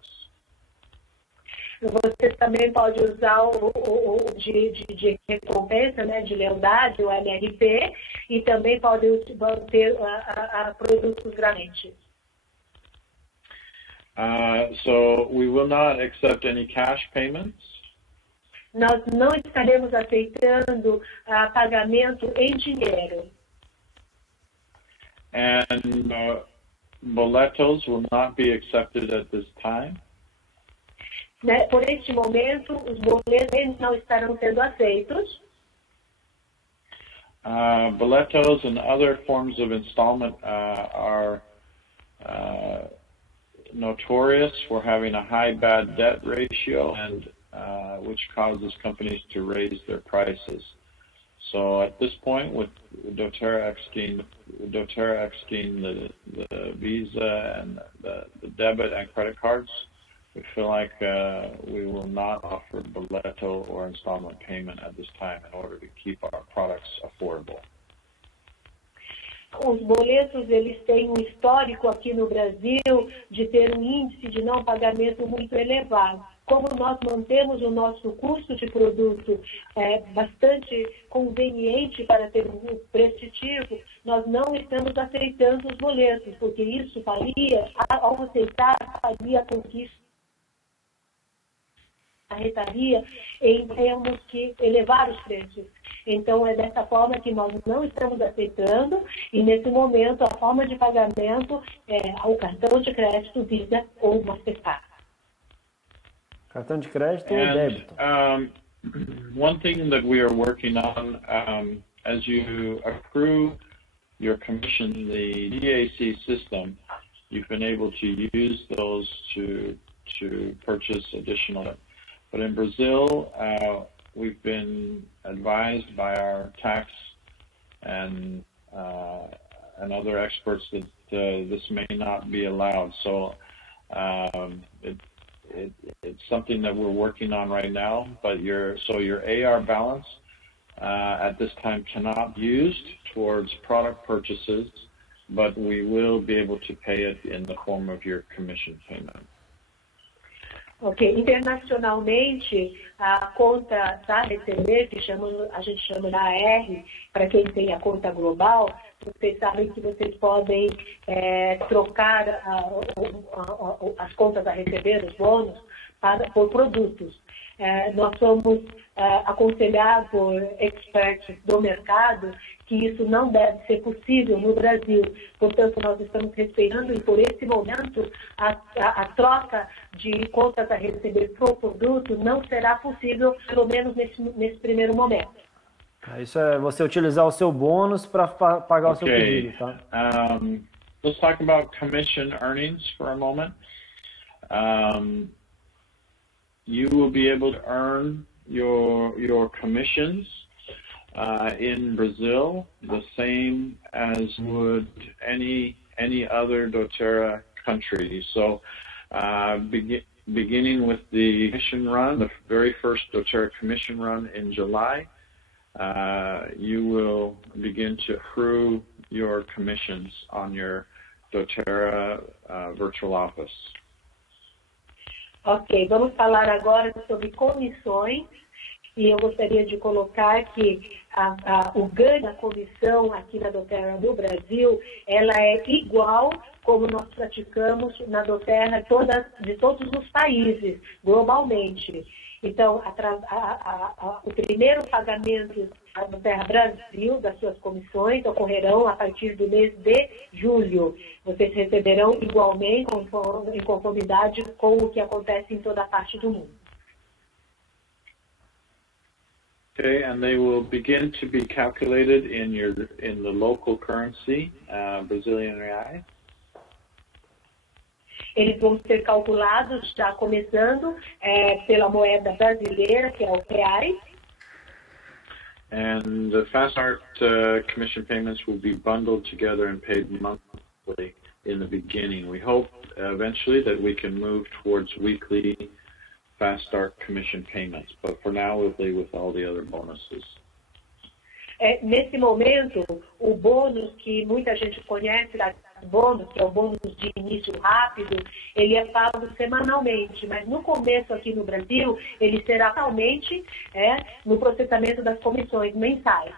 Você também pode usar o de recompensa, né, de lealdade, o MRP, e também pode ter produtos grátis. So we will not accept any cash payments. Nós não estaremos aceitando pagamento em dinheiro. And boletos will not be accepted at this time. Por este momento, os boletos não estarão sendo aceitos. Boletos and other forms of installment are notorious for having a high bad debt ratio, and which causes companies to raise their prices. So at this point, with Doterra exiting the Visa and the debit and credit cards, we feel like we will not offer boleto or installment payment at this time in order to keep our products affordable. Os boletos, eles têm um histórico aqui no Brasil de ter um índice de não pagamento muito elevado. Como nós mantemos o nosso custo de produto bastante conveniente para ter um prestativo, nós não estamos aceitando os boletos, porque isso ao aceitar, faria com que isso arretaria em termos que elevar os preços. Então, é dessa forma que nós não estamos aceitando, e nesse momento a forma de pagamento é o cartão de crédito, Visa ou Mastercard. Cartão de crédito ou débito? One thing that we are working on, as you accrue your commission, the DAC system, you've been able to use those to purchase additional. But in Brazil, we've been advised by our tax and other experts that this may not be allowed. So it's something that we're working on right now. But your AR balance at this time cannot be used towards product purchases, but we will be able to pay it in the form of your commission payment. Ok, internacionalmente, a conta da receber, que a gente chama da AR, para quem tem a conta global, vocês sabem que vocês podem trocar as contas a receber, os bônus, por produtos. Nós somos aconselhados por experts do mercado que isso não deve ser possível no Brasil. Portanto, nós estamos respeitando e, por esse momento, a troca de contas a receber por produto não será possível, pelo menos nesse primeiro momento. Isso é você utilizar o seu bônus para pagar o seu pedido, tá? Let's talk about commission earnings for a moment. You will be able to earn your commissions in Brazil the same as would any other Doterra country. So beginning with the commission run, the very first Doterra commission run in July, you will begin to accrue your commissions on your Doterra virtual office. Ok, vamos falar agora sobre comissões e eu gostaria de colocar que o ganho da comissão aqui na Doterra do Brasil, ela é igual como nós praticamos na Doterra de todos os países, globalmente. Então, o primeiro pagamento da Doterra Brasil, das suas comissões, ocorrerão a partir do mês de julho. Vocês receberão igualmente, em conformidade com o que acontece em toda a parte do mundo. Okay, and they will begin to be calculated in the local currency, Brazilian reais. Eles vão ser calculados, já começando, pela moeda brasileira, que é o reais. And the Fast Start commission payments will be bundled together and paid monthly in the beginning. We hope eventually that we can move towards weekly Fast Start commission payments, but for now we'll be with all the other bonuses. Nesse momento, o bônus que muita gente conhece, bônus, que é o bônus de início rápido, ele é pago semanalmente, mas no começo aqui no Brasil, ele será anualmente no processamento das comissões mensais.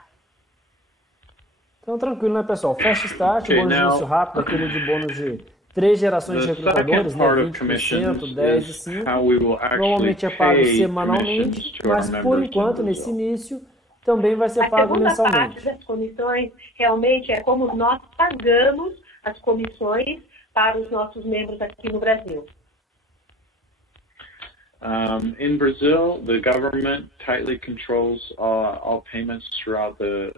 Então, tranquilo, né, pessoal? Fast Start, bônus de início rápido, aquele de bônus de 3 gerações de recrutadores, né, 20%, 10 e 5. Normalmente é pago semanalmente, mas por enquanto, nesse início, também vai ser pago mensalmente. A segunda parte das comissões realmente é como nós pagamos as comissões para os nossos membros aqui no Brasil. In Brazil, the government tightly controls all payments throughout the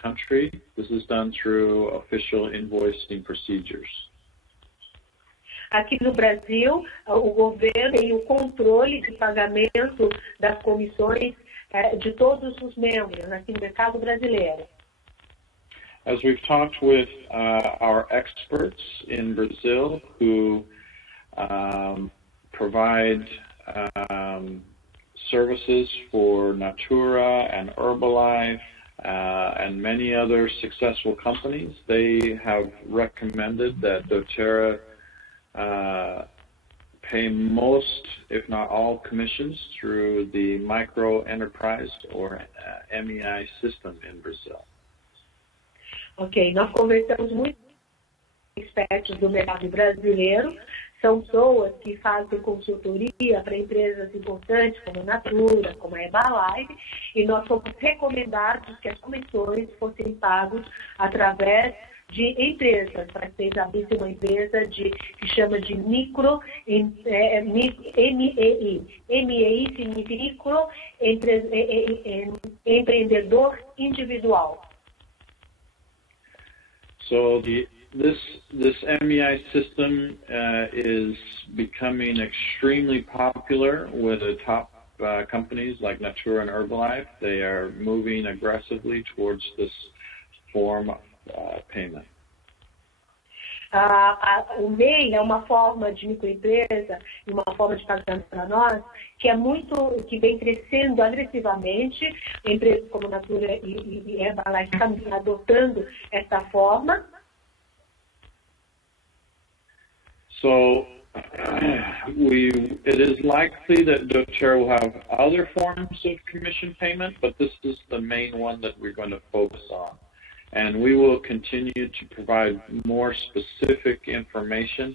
country. This is done through official invoicing procedures. Aqui no Brasil, o governo tem o controle de pagamento das comissões de todos os membros aqui no mercado brasileiro. As we've talked with our experts in Brazil who provide services for Natura and Herbalife and many other successful companies, they have recommended that Doterra pay most, if not all, commissions through the micro enterprise or MEI system in Brazil. Ok, nós conversamos muito com expertos do mercado brasileiro, são pessoas que fazem consultoria para empresas importantes como a Natura, como a Herbalife, e nós fomos recomendados que as comissões fossem pagas através de empresas, para que vocês abrissem uma empresa que chama de micro, MEI. MEI significa micro empreendedor individual. So the this MEI system is becoming extremely popular with the top companies like Natura and Herbalife. They are moving aggressively towards this form of payment. O MEI é uma forma de microempresa e uma forma de pagamento para nós que vem crescendo agressivamente. Empresas como Natura e Herbalife estão adotando essa forma. So it is likely that Doterra will have other forms of commission payment, but this is the main one that we're going to focus on. And we will continue to provide more specific information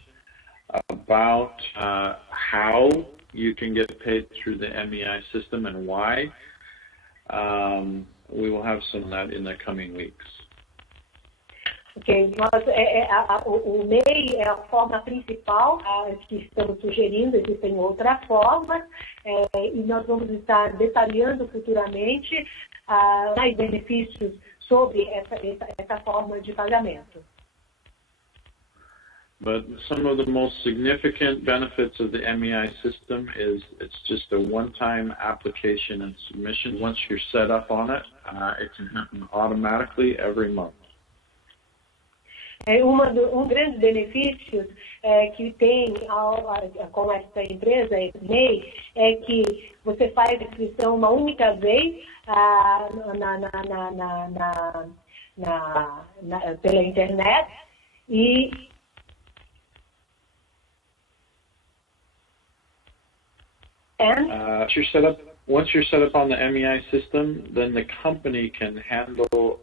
about how you can get paid through the MEI system and why. We will have some of that in the coming weeks. Ok, o MEI é a forma principal que estamos sugerindo, existem outras formas, e nós vamos estar detalhando futuramente mais benefícios sobre essa forma de pagamento. But some of the most significant benefits of the MEI system is it's just a one-time application and submission. Once you're set up on it, it can happen automatically every month. Um grande benefício que tem com essa empresa, MEI, é que você faz a inscrição uma única vez pela internet e once you're set up on the MEI system, then the company can handle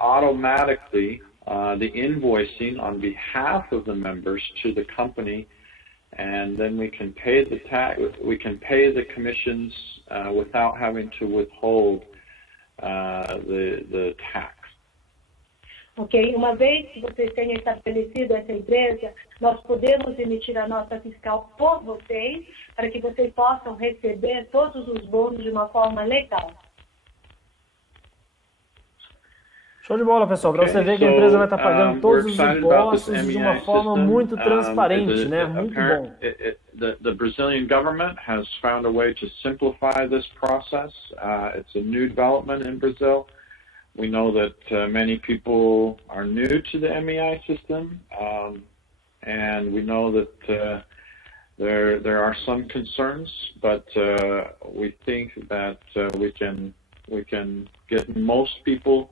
automatically the invoicing on behalf of the members to the company, and then we can pay the commissions without having to withhold the tax. Ok, uma vez que vocês tenham estabelecido essa empresa, nós podemos emitir a nota fiscal por vocês, para que vocês possam receber todos os bônus de uma forma legal. Show de bola, pessoal. Para você ver que a empresa vai estar pagando todos os impostos de uma forma muito transparente, né? Muito bom. The Brazilian government has found a way to simplify this process. It's a new development in Brazil. We know that many people are new to the MEI system, and we know that there are some concerns, but we think that we can get most people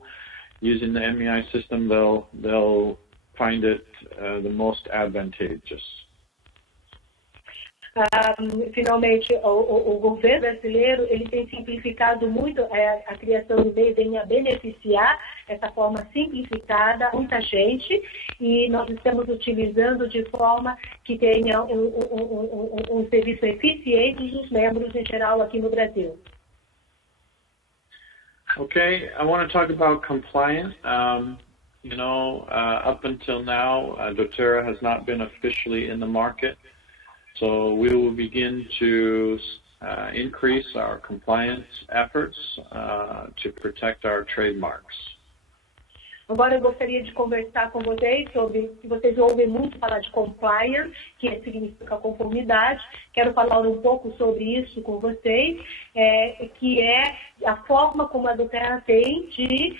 using the MEI system. They'll find it the most advantageous. Finalmente, o governo brasileiro ele tem simplificado muito a criação do MEI, vem a beneficiar essa forma simplificada muita gente, e nós estamos utilizando de forma que tenha um serviço eficiente dos membros em geral aqui no Brasil. Okay, I want to talk about compliance. Up until now, Doterra has not been officially in the market. So we will begin to increase our compliance efforts to protect our trademarks. Agora eu gostaria de conversar com vocês sobre, que vocês ouvem muito falar de compliance, que significa conformidade. Quero falar um pouco sobre isso com vocês, que é a forma como a Doterra tem de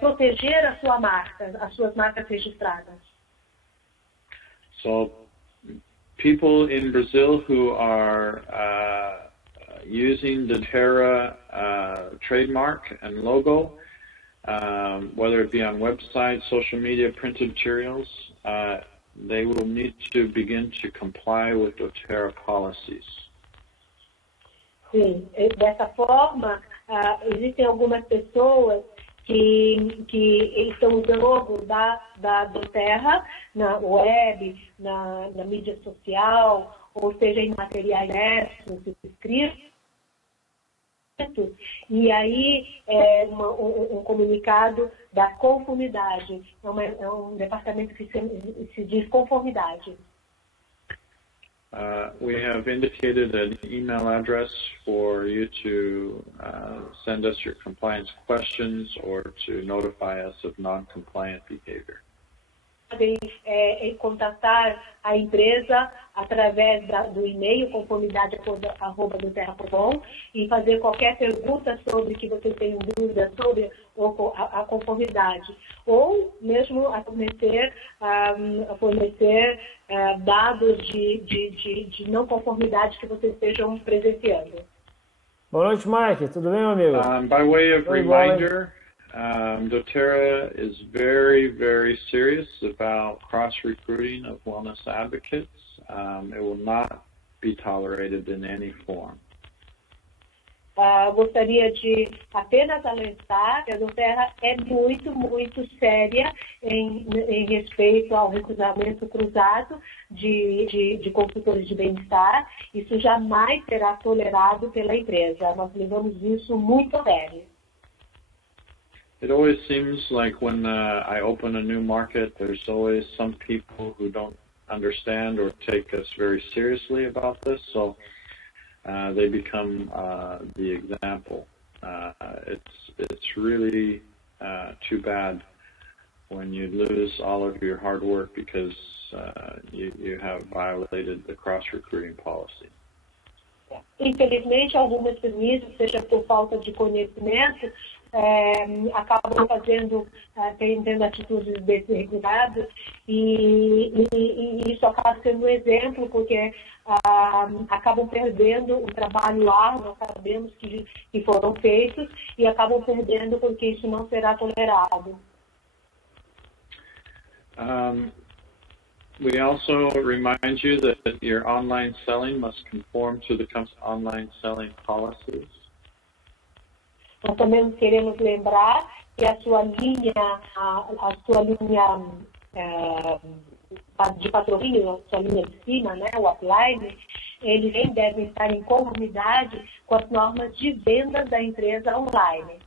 proteger a sua marca, as suas marcas registradas. So, people in Brazil who are using the Doterra trademark and logo, whether it be on websites, social media, printed materials, they will need to begin to comply with Doterra policies. Sim, dessa forma, existem algumas pessoas que estão usando o logo da Doterra na web, na mídia social, ou seja, em materiais escritos, e aí um comunicado da conformidade, é um departamento que se diz conformidade. We have indicated an email address for you to send us your compliance questions or to notify us of non-compliant behavior. podem contatar a empresa através do e-mail conformidade@doterra.com e fazer qualquer pergunta sobre que vocês tenham dúvida sobre a conformidade, ou mesmo a fornecer dados de não conformidade que vocês estejam presenciando. Boa noite, Mike. Tudo bem, meu amigo? By way of reminder, Doterra is very, very serious about cross-recruiting of wellness advocates. It will not be tolerated in any form. Gostaria de apenas alertar que a Doterra é muito, muito séria em respeito ao recrutamento cruzado de consultores de bem-estar. Isso jamais será tolerado pela empresa. Nós levamos isso muito a sério. It always seems like when I open a new market, there's always some people who don't understand or take us very seriously about this, so they become the example. It's really too bad when you lose all of your hard work because you have violated the cross-recruiting policy. Infelizmente, algumas famílias, seja por falta de conhecimento, acabam tendo atitudes desreguladas e isso acaba sendo um exemplo, porque acabam perdendo o trabalho árduo, sabemos que foram feitos, e acabam perdendo porque isso não será tolerado. We also remind you that your online selling must conform to the online selling policies. Nós também queremos lembrar que a sua linha de patrocínio, a sua linha de cima, né, o upline, eles devem estar em conformidade com as normas de vendas da empresa online.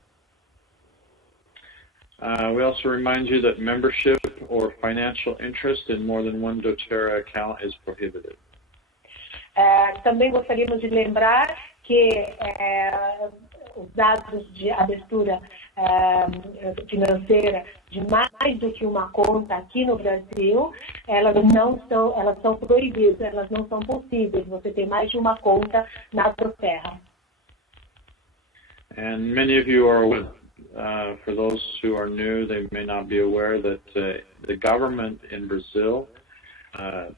We also remind you that membership or financial interest in more than one Doterra account is prohibited. Também gostaríamos de lembrar que os dados de abertura financeira de mais do que uma conta aqui no Brasil, elas são proibidas, elas não são possíveis. Você tem mais de uma conta na Doterra. And many of you are aware, for those who are new, they may not be aware that the government in Brazil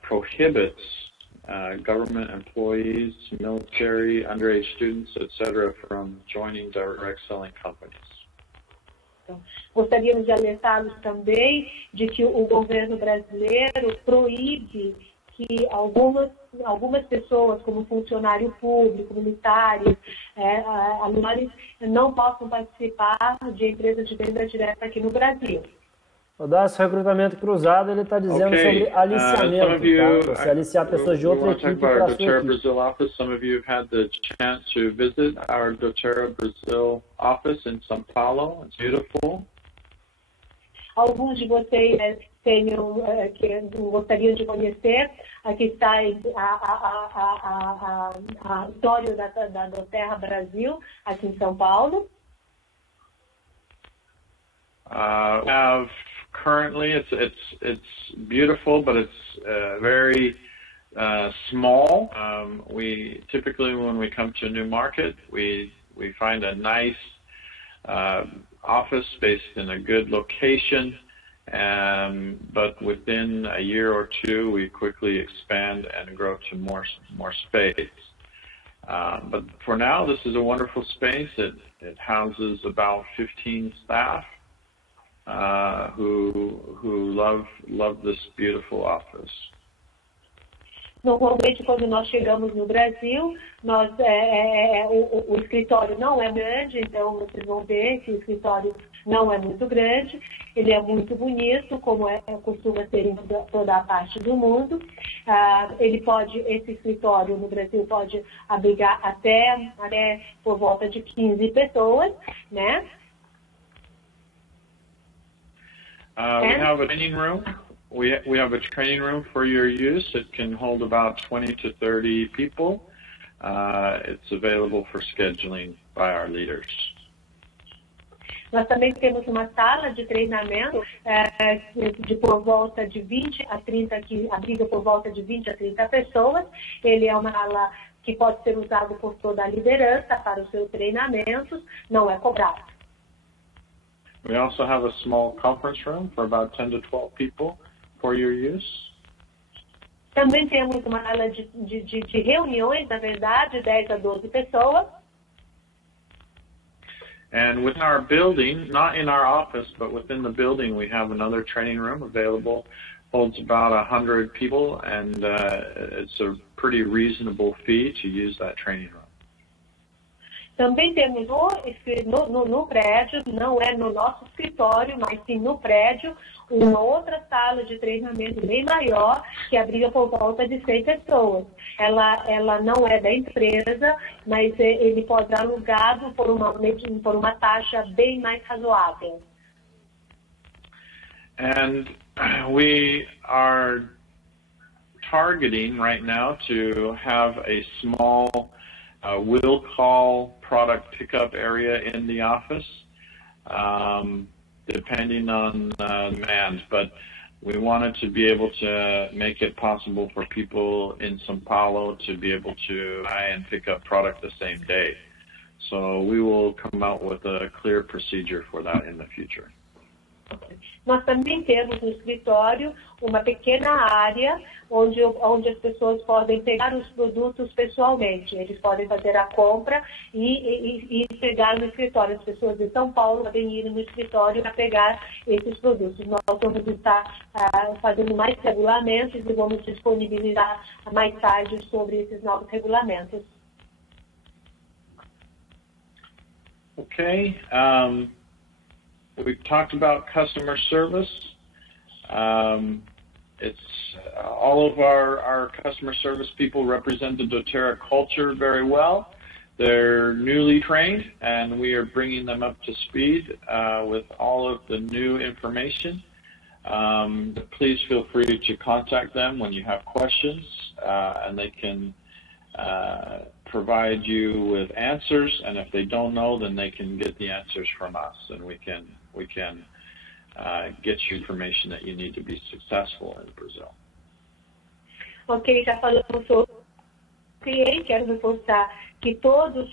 prohibits government employees, military, underage students, etc., from joining direct selling companies. Gostaríamos de alertá-los também de que o governo brasileiro proíbe que algumas pessoas, como funcionário público, militares, alunos, não possam participar de empresas de venda direta aqui no Brasil. O DAS recrutamento cruzado, ele está dizendo sobre aliciamento, tá? Você aliciar pessoas de outra equipe para a sua Doterra equipe. Brazil office. Some of you have had the chance to visit our Doterra Brazil office in São Paulo. It's beautiful. Alguns de vocês que gostariam de conhecer, aqui está a história da Doterra Brasil, aqui em São Paulo. Currently, it's beautiful, but it's very small. We typically, when we come to a new market, we find a nice office based in a good location, but within a year or two, we quickly expand and grow to more space. But for now, this is a wonderful space. It houses about 15 staff. Who love this beautiful office. Normalmente, quando nós chegamos no Brasil, o escritório não é grande, então vocês vão ver que o escritório não é muito grande, ele é muito bonito, como costuma ser em toda a parte do mundo. Esse escritório no Brasil pode abrigar até por volta de 15 pessoas, né? We have a training room. We have a training room for your use. It can hold about 20 to 30 people. It's available for scheduling by our leaders. Nós também temos uma sala de treinamento de por volta de 20 a 30, que abriga por volta de 20 a 30 pessoas. Ele é uma sala que pode ser usado por toda a liderança para os seus treinamentos, não é cobrado. We also have a small conference room for about 10 to 12 people for your use. Também temos uma sala de reuniões, na verdade, 10 a 12 pessoas. And within our building, not in our office, but within the building, we have another training room available. Holds about 100 people, and it's a pretty reasonable fee to use that training room. Também temos no prédio, não é no nosso escritório, mas sim no prédio, uma outra sala de treinamento bem maior, que abriga por volta de 100 pessoas. Ela não é da empresa, mas ele pode ser alugado por uma taxa bem mais razoável. And we are targeting right now to have a small will call product pickup area in the office, depending on demand. But we wanted to be able to make it possible for people in São Paulo to be able to buy and pick up product the same day. So we will come out with a clear procedure for that in the future. Nós também temos no escritório uma pequena área onde as pessoas podem pegar os produtos pessoalmente. Eles podem fazer a compra e pegar no escritório. As pessoas de São Paulo podem ir no escritório para pegar esses produtos. Nós vamos estar fazendo mais regulamentos e vamos disponibilizar mais tarde sobre esses novos regulamentos. Okay. We've talked about customer service. It's all of our customer service people represent the Doterra culture very well. They're newly trained, and we are bringing them up to speed with all of the new information. Please feel free to contact them when you have questions, and they can provide you with answers, and if they don't know, then they can get the answers from us, and we can get you information that you need to be successful in Brazil. Ok, já falamos sobre o cliente. Quero reforçar que todas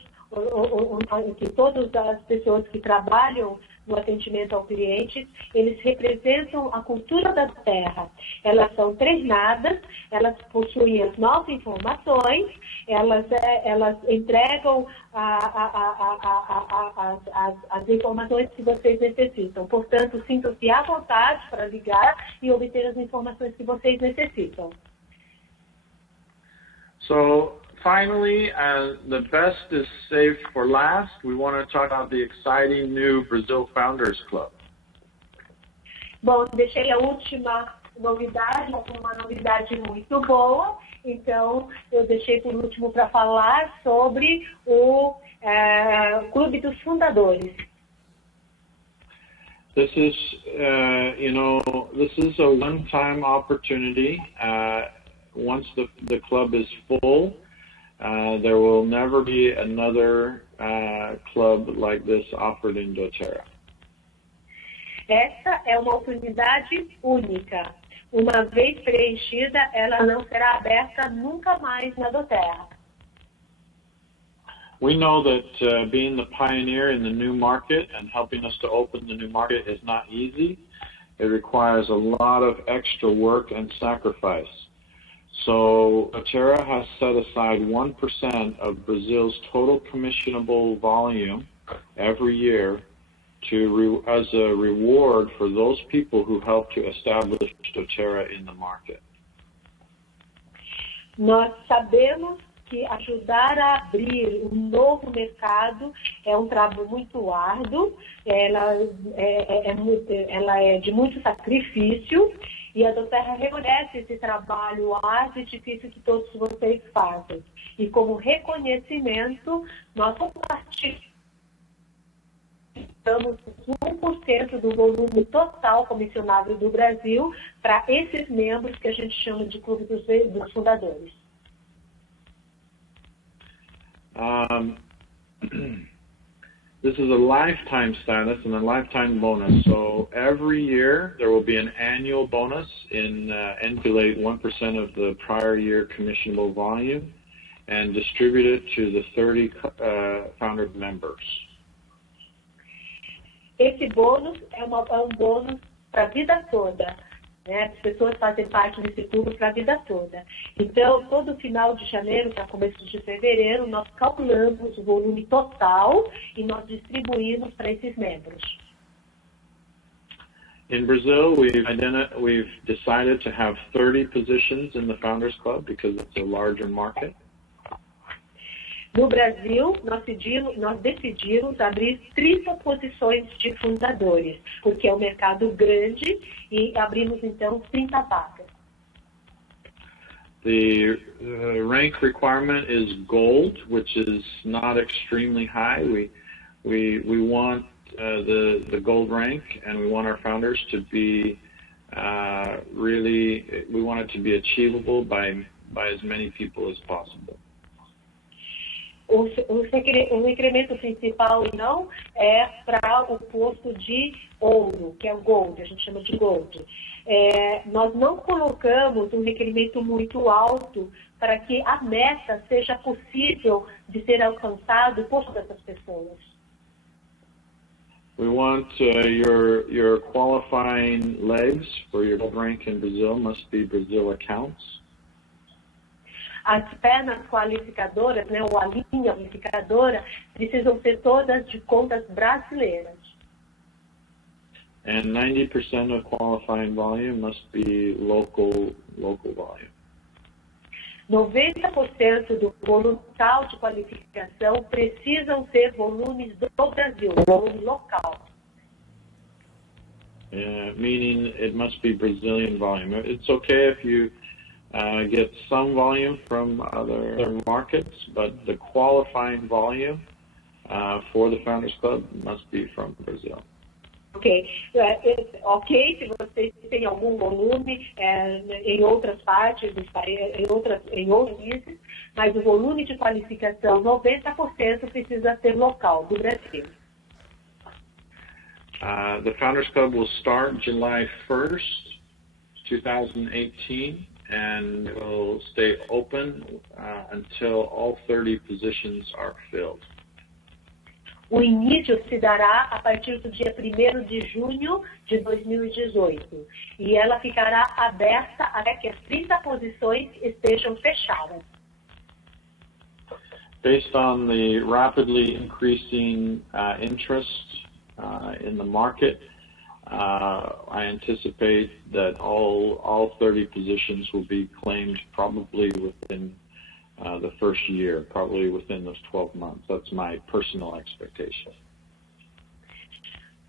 as pessoas que trabalham no atendimento ao cliente, eles representam a cultura da terra. Elas são treinadas, elas possuem as novas informações, elas entregam as informações que vocês necessitam. Portanto, sintam-se à vontade para ligar e obter as informações que vocês necessitam. So, finally, the best is saved for last. We want to talk about the exciting new Brazil Founders Club. Bom, deixei a última novidade, uma novidade muito boa. Então, eu deixei por último para falar sobre o Clube dos Fundadores. This is, this is a one-time opportunity. Once the club is full, there will never be another club like this offered in Doterra. Essa é uma oportunidade única. Uma vez preenchida, ela não será aberta nunca mais na Doterra. We know that being the pioneer in the new market and helping us to open the new market is not easy. It requires a lot of extra work and sacrifice. So Doterra has set aside 1% of Brazil's total commissionable volume every year as a reward for those people who help to establish Doterra in the market. Nós sabemos que ajudar a abrir um novo mercado é um trabalho muito árduo, ela é de muito sacrifício, e a Doterra reconhece esse trabalho árduo e difícil que todos vocês fazem. E como reconhecimento, nós compartilhamos 1% do volume total comissionável do Brasil para esses membros que a gente chama de Clube dos Fundadores. This is a lifetime status and a lifetime bonus. So every year there will be an annual bonus in emulate 1% of the prior year commissionable volume and distribute it to the 30 founder members. Esse bônus é um bônus para a vida toda. Né? As pessoas fazem parte desse clube para a vida toda. Então, todo final de janeiro para começo de fevereiro, nós calculamos o volume total e nós distribuímos para esses membros. In Brazil, we've decided to have 30 positions in the Founders Club because it's a larger market. No Brasil, nós decidimos abrir 30 posições de fundadores, porque é um mercado grande e abrimos, então, 30 vagas. The rank requirement is gold, which is not extremely high. We want the gold rank, and we want our founders to be we want it to be achievable by as many people as possible. O requerimento principal, não, é para o posto de ouro, que é o gold, a gente chama de gold. Nós não colocamos um requerimento muito alto para que a meta seja possível de ser alcançado por todas as pessoas. We want your qualifying legs for your gold rank in Brazil must be Brazil accounts. As pernas qualificadoras, né, ou a linha qualificadora, precisam ser todas de contas brasileiras. And 90% of qualifying volume must be local volume. 90% do volume total de qualificação precisam ser volumes do Brasil, volume local. Meaning it must be Brazilian volume. It's okay if you get some volume from other markets, but the qualifying volume for the Founders Club must be from Brazil. Ok, se vocês têm algum volume em outras partes dos países, em outros países, mas o volume de qualificação 90% precisa ser local, do Brasil. The Founders Club will start July 1st, 2018. And it will stay open until all 30 positions are filled. O início se dará a partir do dia 1º de junho de 2018 e ela ficará aberta até que as 30 posições estejam fechadas. Based on the rapidly increasing interest in the market, I anticipate that all 30 positions will be claimed probably within the first year, probably within those 12 months. That's my personal expectation.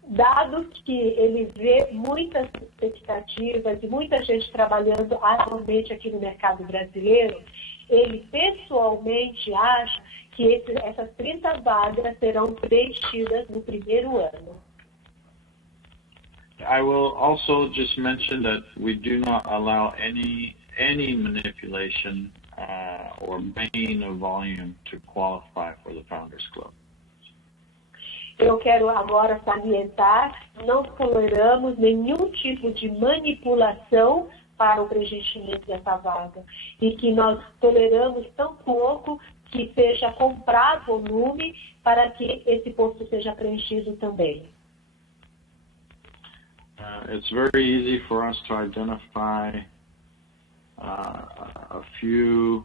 Dado que ele vê muitas expectativas e muita gente trabalhando atualmente aqui no mercado brasileiro, ele pessoalmente acha que essas 30 vagas serão preenchidas no primeiro ano. I will also just mention that we do not allow any manipulation or buying of volume to qualify for the Founders Club. Eu quero agora salientar, não toleramos nenhum tipo de manipulação para o preenchimento dessa vaga e que nós toleramos tão pouco que seja comprar volume para que esse posto seja preenchido também. It's very easy for us to identify a few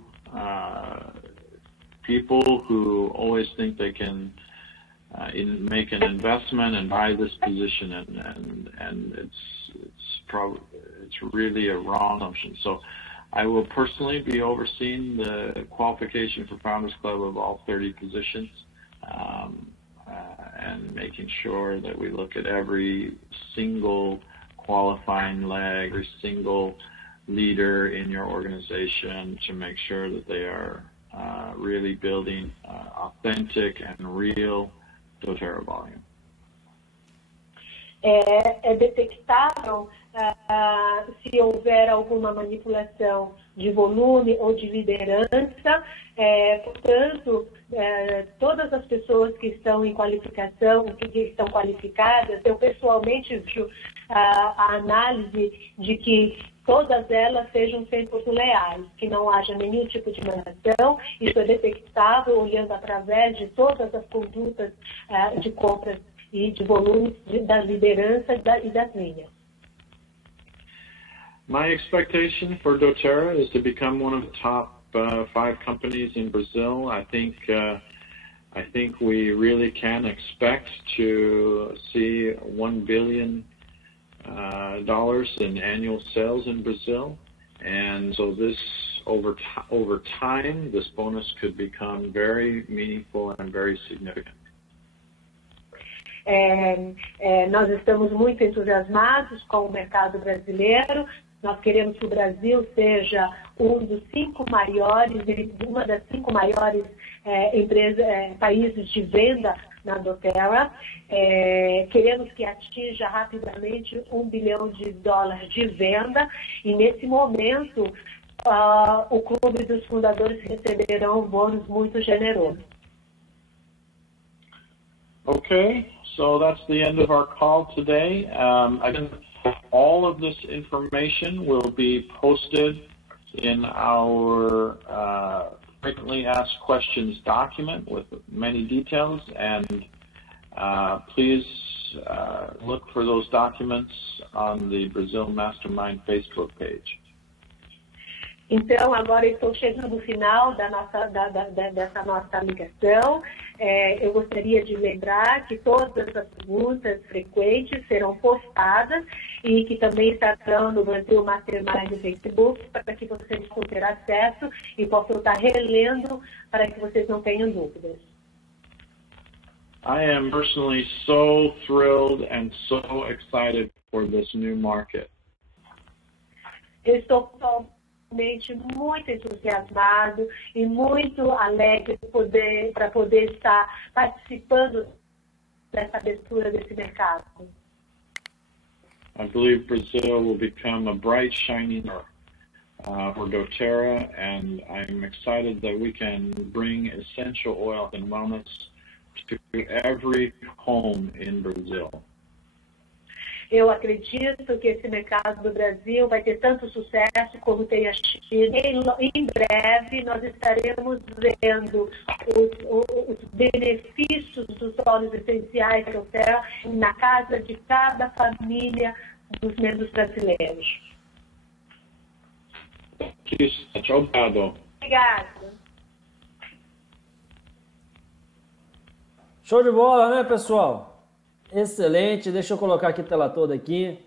people who always think they can make an investment and buy this position, and it's really a wrong assumption. So I will personally be overseeing the qualification for Founders Club of all 30 positions. And making sure that we look at every single qualifying leg, every single leader in your organization to make sure that they are really building authentic and real Doterra volume. Detectaram se houver alguma manipulação de volume ou de liderança. Portanto, todas as pessoas que estão em qualificação, que estão qualificadas, eu pessoalmente vejo a análise de que todas elas sejam 100% leais, que não haja nenhum tipo de manipulação. Isso é detectável olhando através de todas as condutas de compras e de volumes da liderança e das linhas. My expectation for Doterra is to become one of the top 5 companies in Brazil. I think we really can expect to see $1 billion in annual sales in Brazil, and so this over time, this bonus could become very meaningful and very significant. Nós estamos muito entusiasmados com o mercado brasileiro. Nós queremos que o Brasil seja uma das 5 maiores países de venda na Doterra. Queremos que atinja rapidamente $1 bilhão de venda, e nesse momento o Clube dos Fundadores receberá um bônus muito generoso. Okay, so that's the end of our call today. Again, all of this information will be posted in our frequently asked questions document with many details, and please look for those documents on the Brazil Mastermind Facebook page. Então, agora estou chegando no final dessa nossa ligação. Eu gostaria de lembrar que todas as perguntas frequentes serão postadas e que também estarão no Brasil Mastermind no Facebook, para que vocês possam ter acesso e possam estar relendo, para que vocês não tenham dúvidas. I am personally so thrilled and so excited for this new market. Eu estou muito entusiasmado e muito alegre para poder estar participando dessa abertura desse mercado. I believe Brazil will become a bright, shining for Doterra, and I'm excited that we can bring essential oil and wellness to every home in Brazil. Eu acredito que esse mercado do Brasil vai ter tanto sucesso como tem a China. Em breve, nós estaremos vendo os benefícios dos óleos essenciais da Doterra na casa de cada família dos membros brasileiros. Obrigado. Obrigada. Show de bola, né, pessoal? Excelente, deixa eu colocar aqui a tela toda aqui,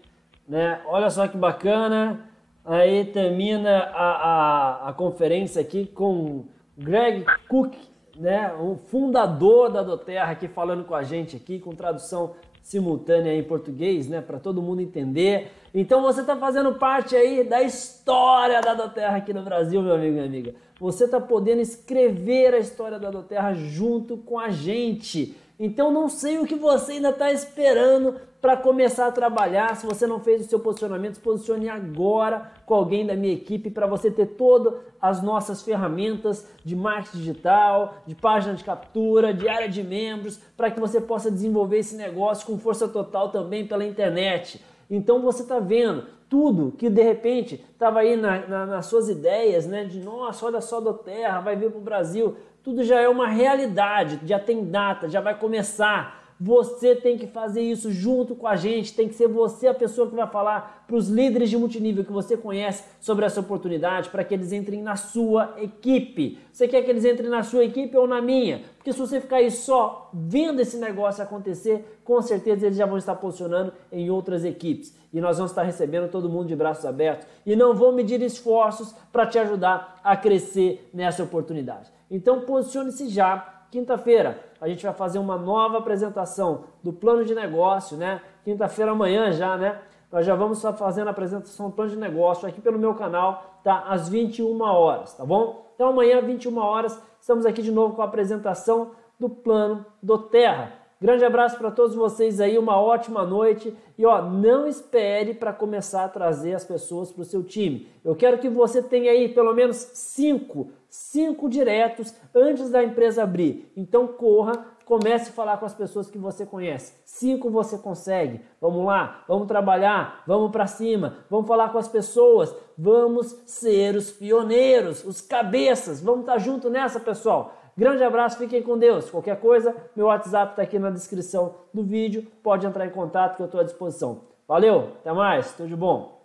né? Olha só que bacana. Aí termina a conferência aqui com Greg Cook, né? O fundador da Doterra, aqui falando com a gente aqui, com tradução simultânea em português, né? Para todo mundo entender. Então você está fazendo parte aí da história da Doterra aqui no Brasil, meu amigo e amiga. Você está podendo escrever a história da Doterra junto com a gente. Então não sei o que você ainda está esperando para começar a trabalhar. Se você não fez o seu posicionamento, se posicione agora com alguém da minha equipe para você ter todas as nossas ferramentas de marketing digital, de página de captura, de área de membros, para que você possa desenvolver esse negócio com força total também pela internet. Então você está vendo tudo que de repente estava aí nas suas ideias, né? De nossa, olha só, Doterra vai vir para o Brasil. Tudo já é uma realidade, já tem data, já vai começar. Você tem que fazer isso junto com a gente, tem que ser você a pessoa que vai falar para os líderes de multinível que você conhece sobre essa oportunidade, para que eles entrem na sua equipe. Você quer que eles entrem na sua equipe ou na minha? Porque se você ficar aí só vendo esse negócio acontecer, com certeza eles já vão estar posicionando em outras equipes. E nós vamos estar recebendo todo mundo de braços abertos e não vão medir esforços para te ajudar a crescer nessa oportunidade. Então posicione-se já. Quinta-feira a gente vai fazer uma nova apresentação do plano de negócio, né? Quinta-feira amanhã já, né? Nós já vamos estar fazendo a apresentação do plano de negócio aqui pelo meu canal, tá? Às 21 horas, tá bom? Então amanhã, 21 horas, estamos aqui de novo com a apresentação do plano Doterra. Grande abraço para todos vocês aí, uma ótima noite. E ó, não espere para começar a trazer as pessoas para o seu time. Eu quero que você tenha aí pelo menos 5 diretos antes da empresa abrir. Então corra, comece a falar com as pessoas que você conhece. 5 você consegue. Vamos lá, vamos trabalhar, vamos para cima, vamos falar com as pessoas, vamos ser os pioneiros, os cabeças. Vamos estar junto nessa, pessoal. Grande abraço, fiquem com Deus. Qualquer coisa, meu WhatsApp está aqui na descrição do vídeo. Pode entrar em contato que eu estou à disposição. Valeu, até mais, tudo de bom.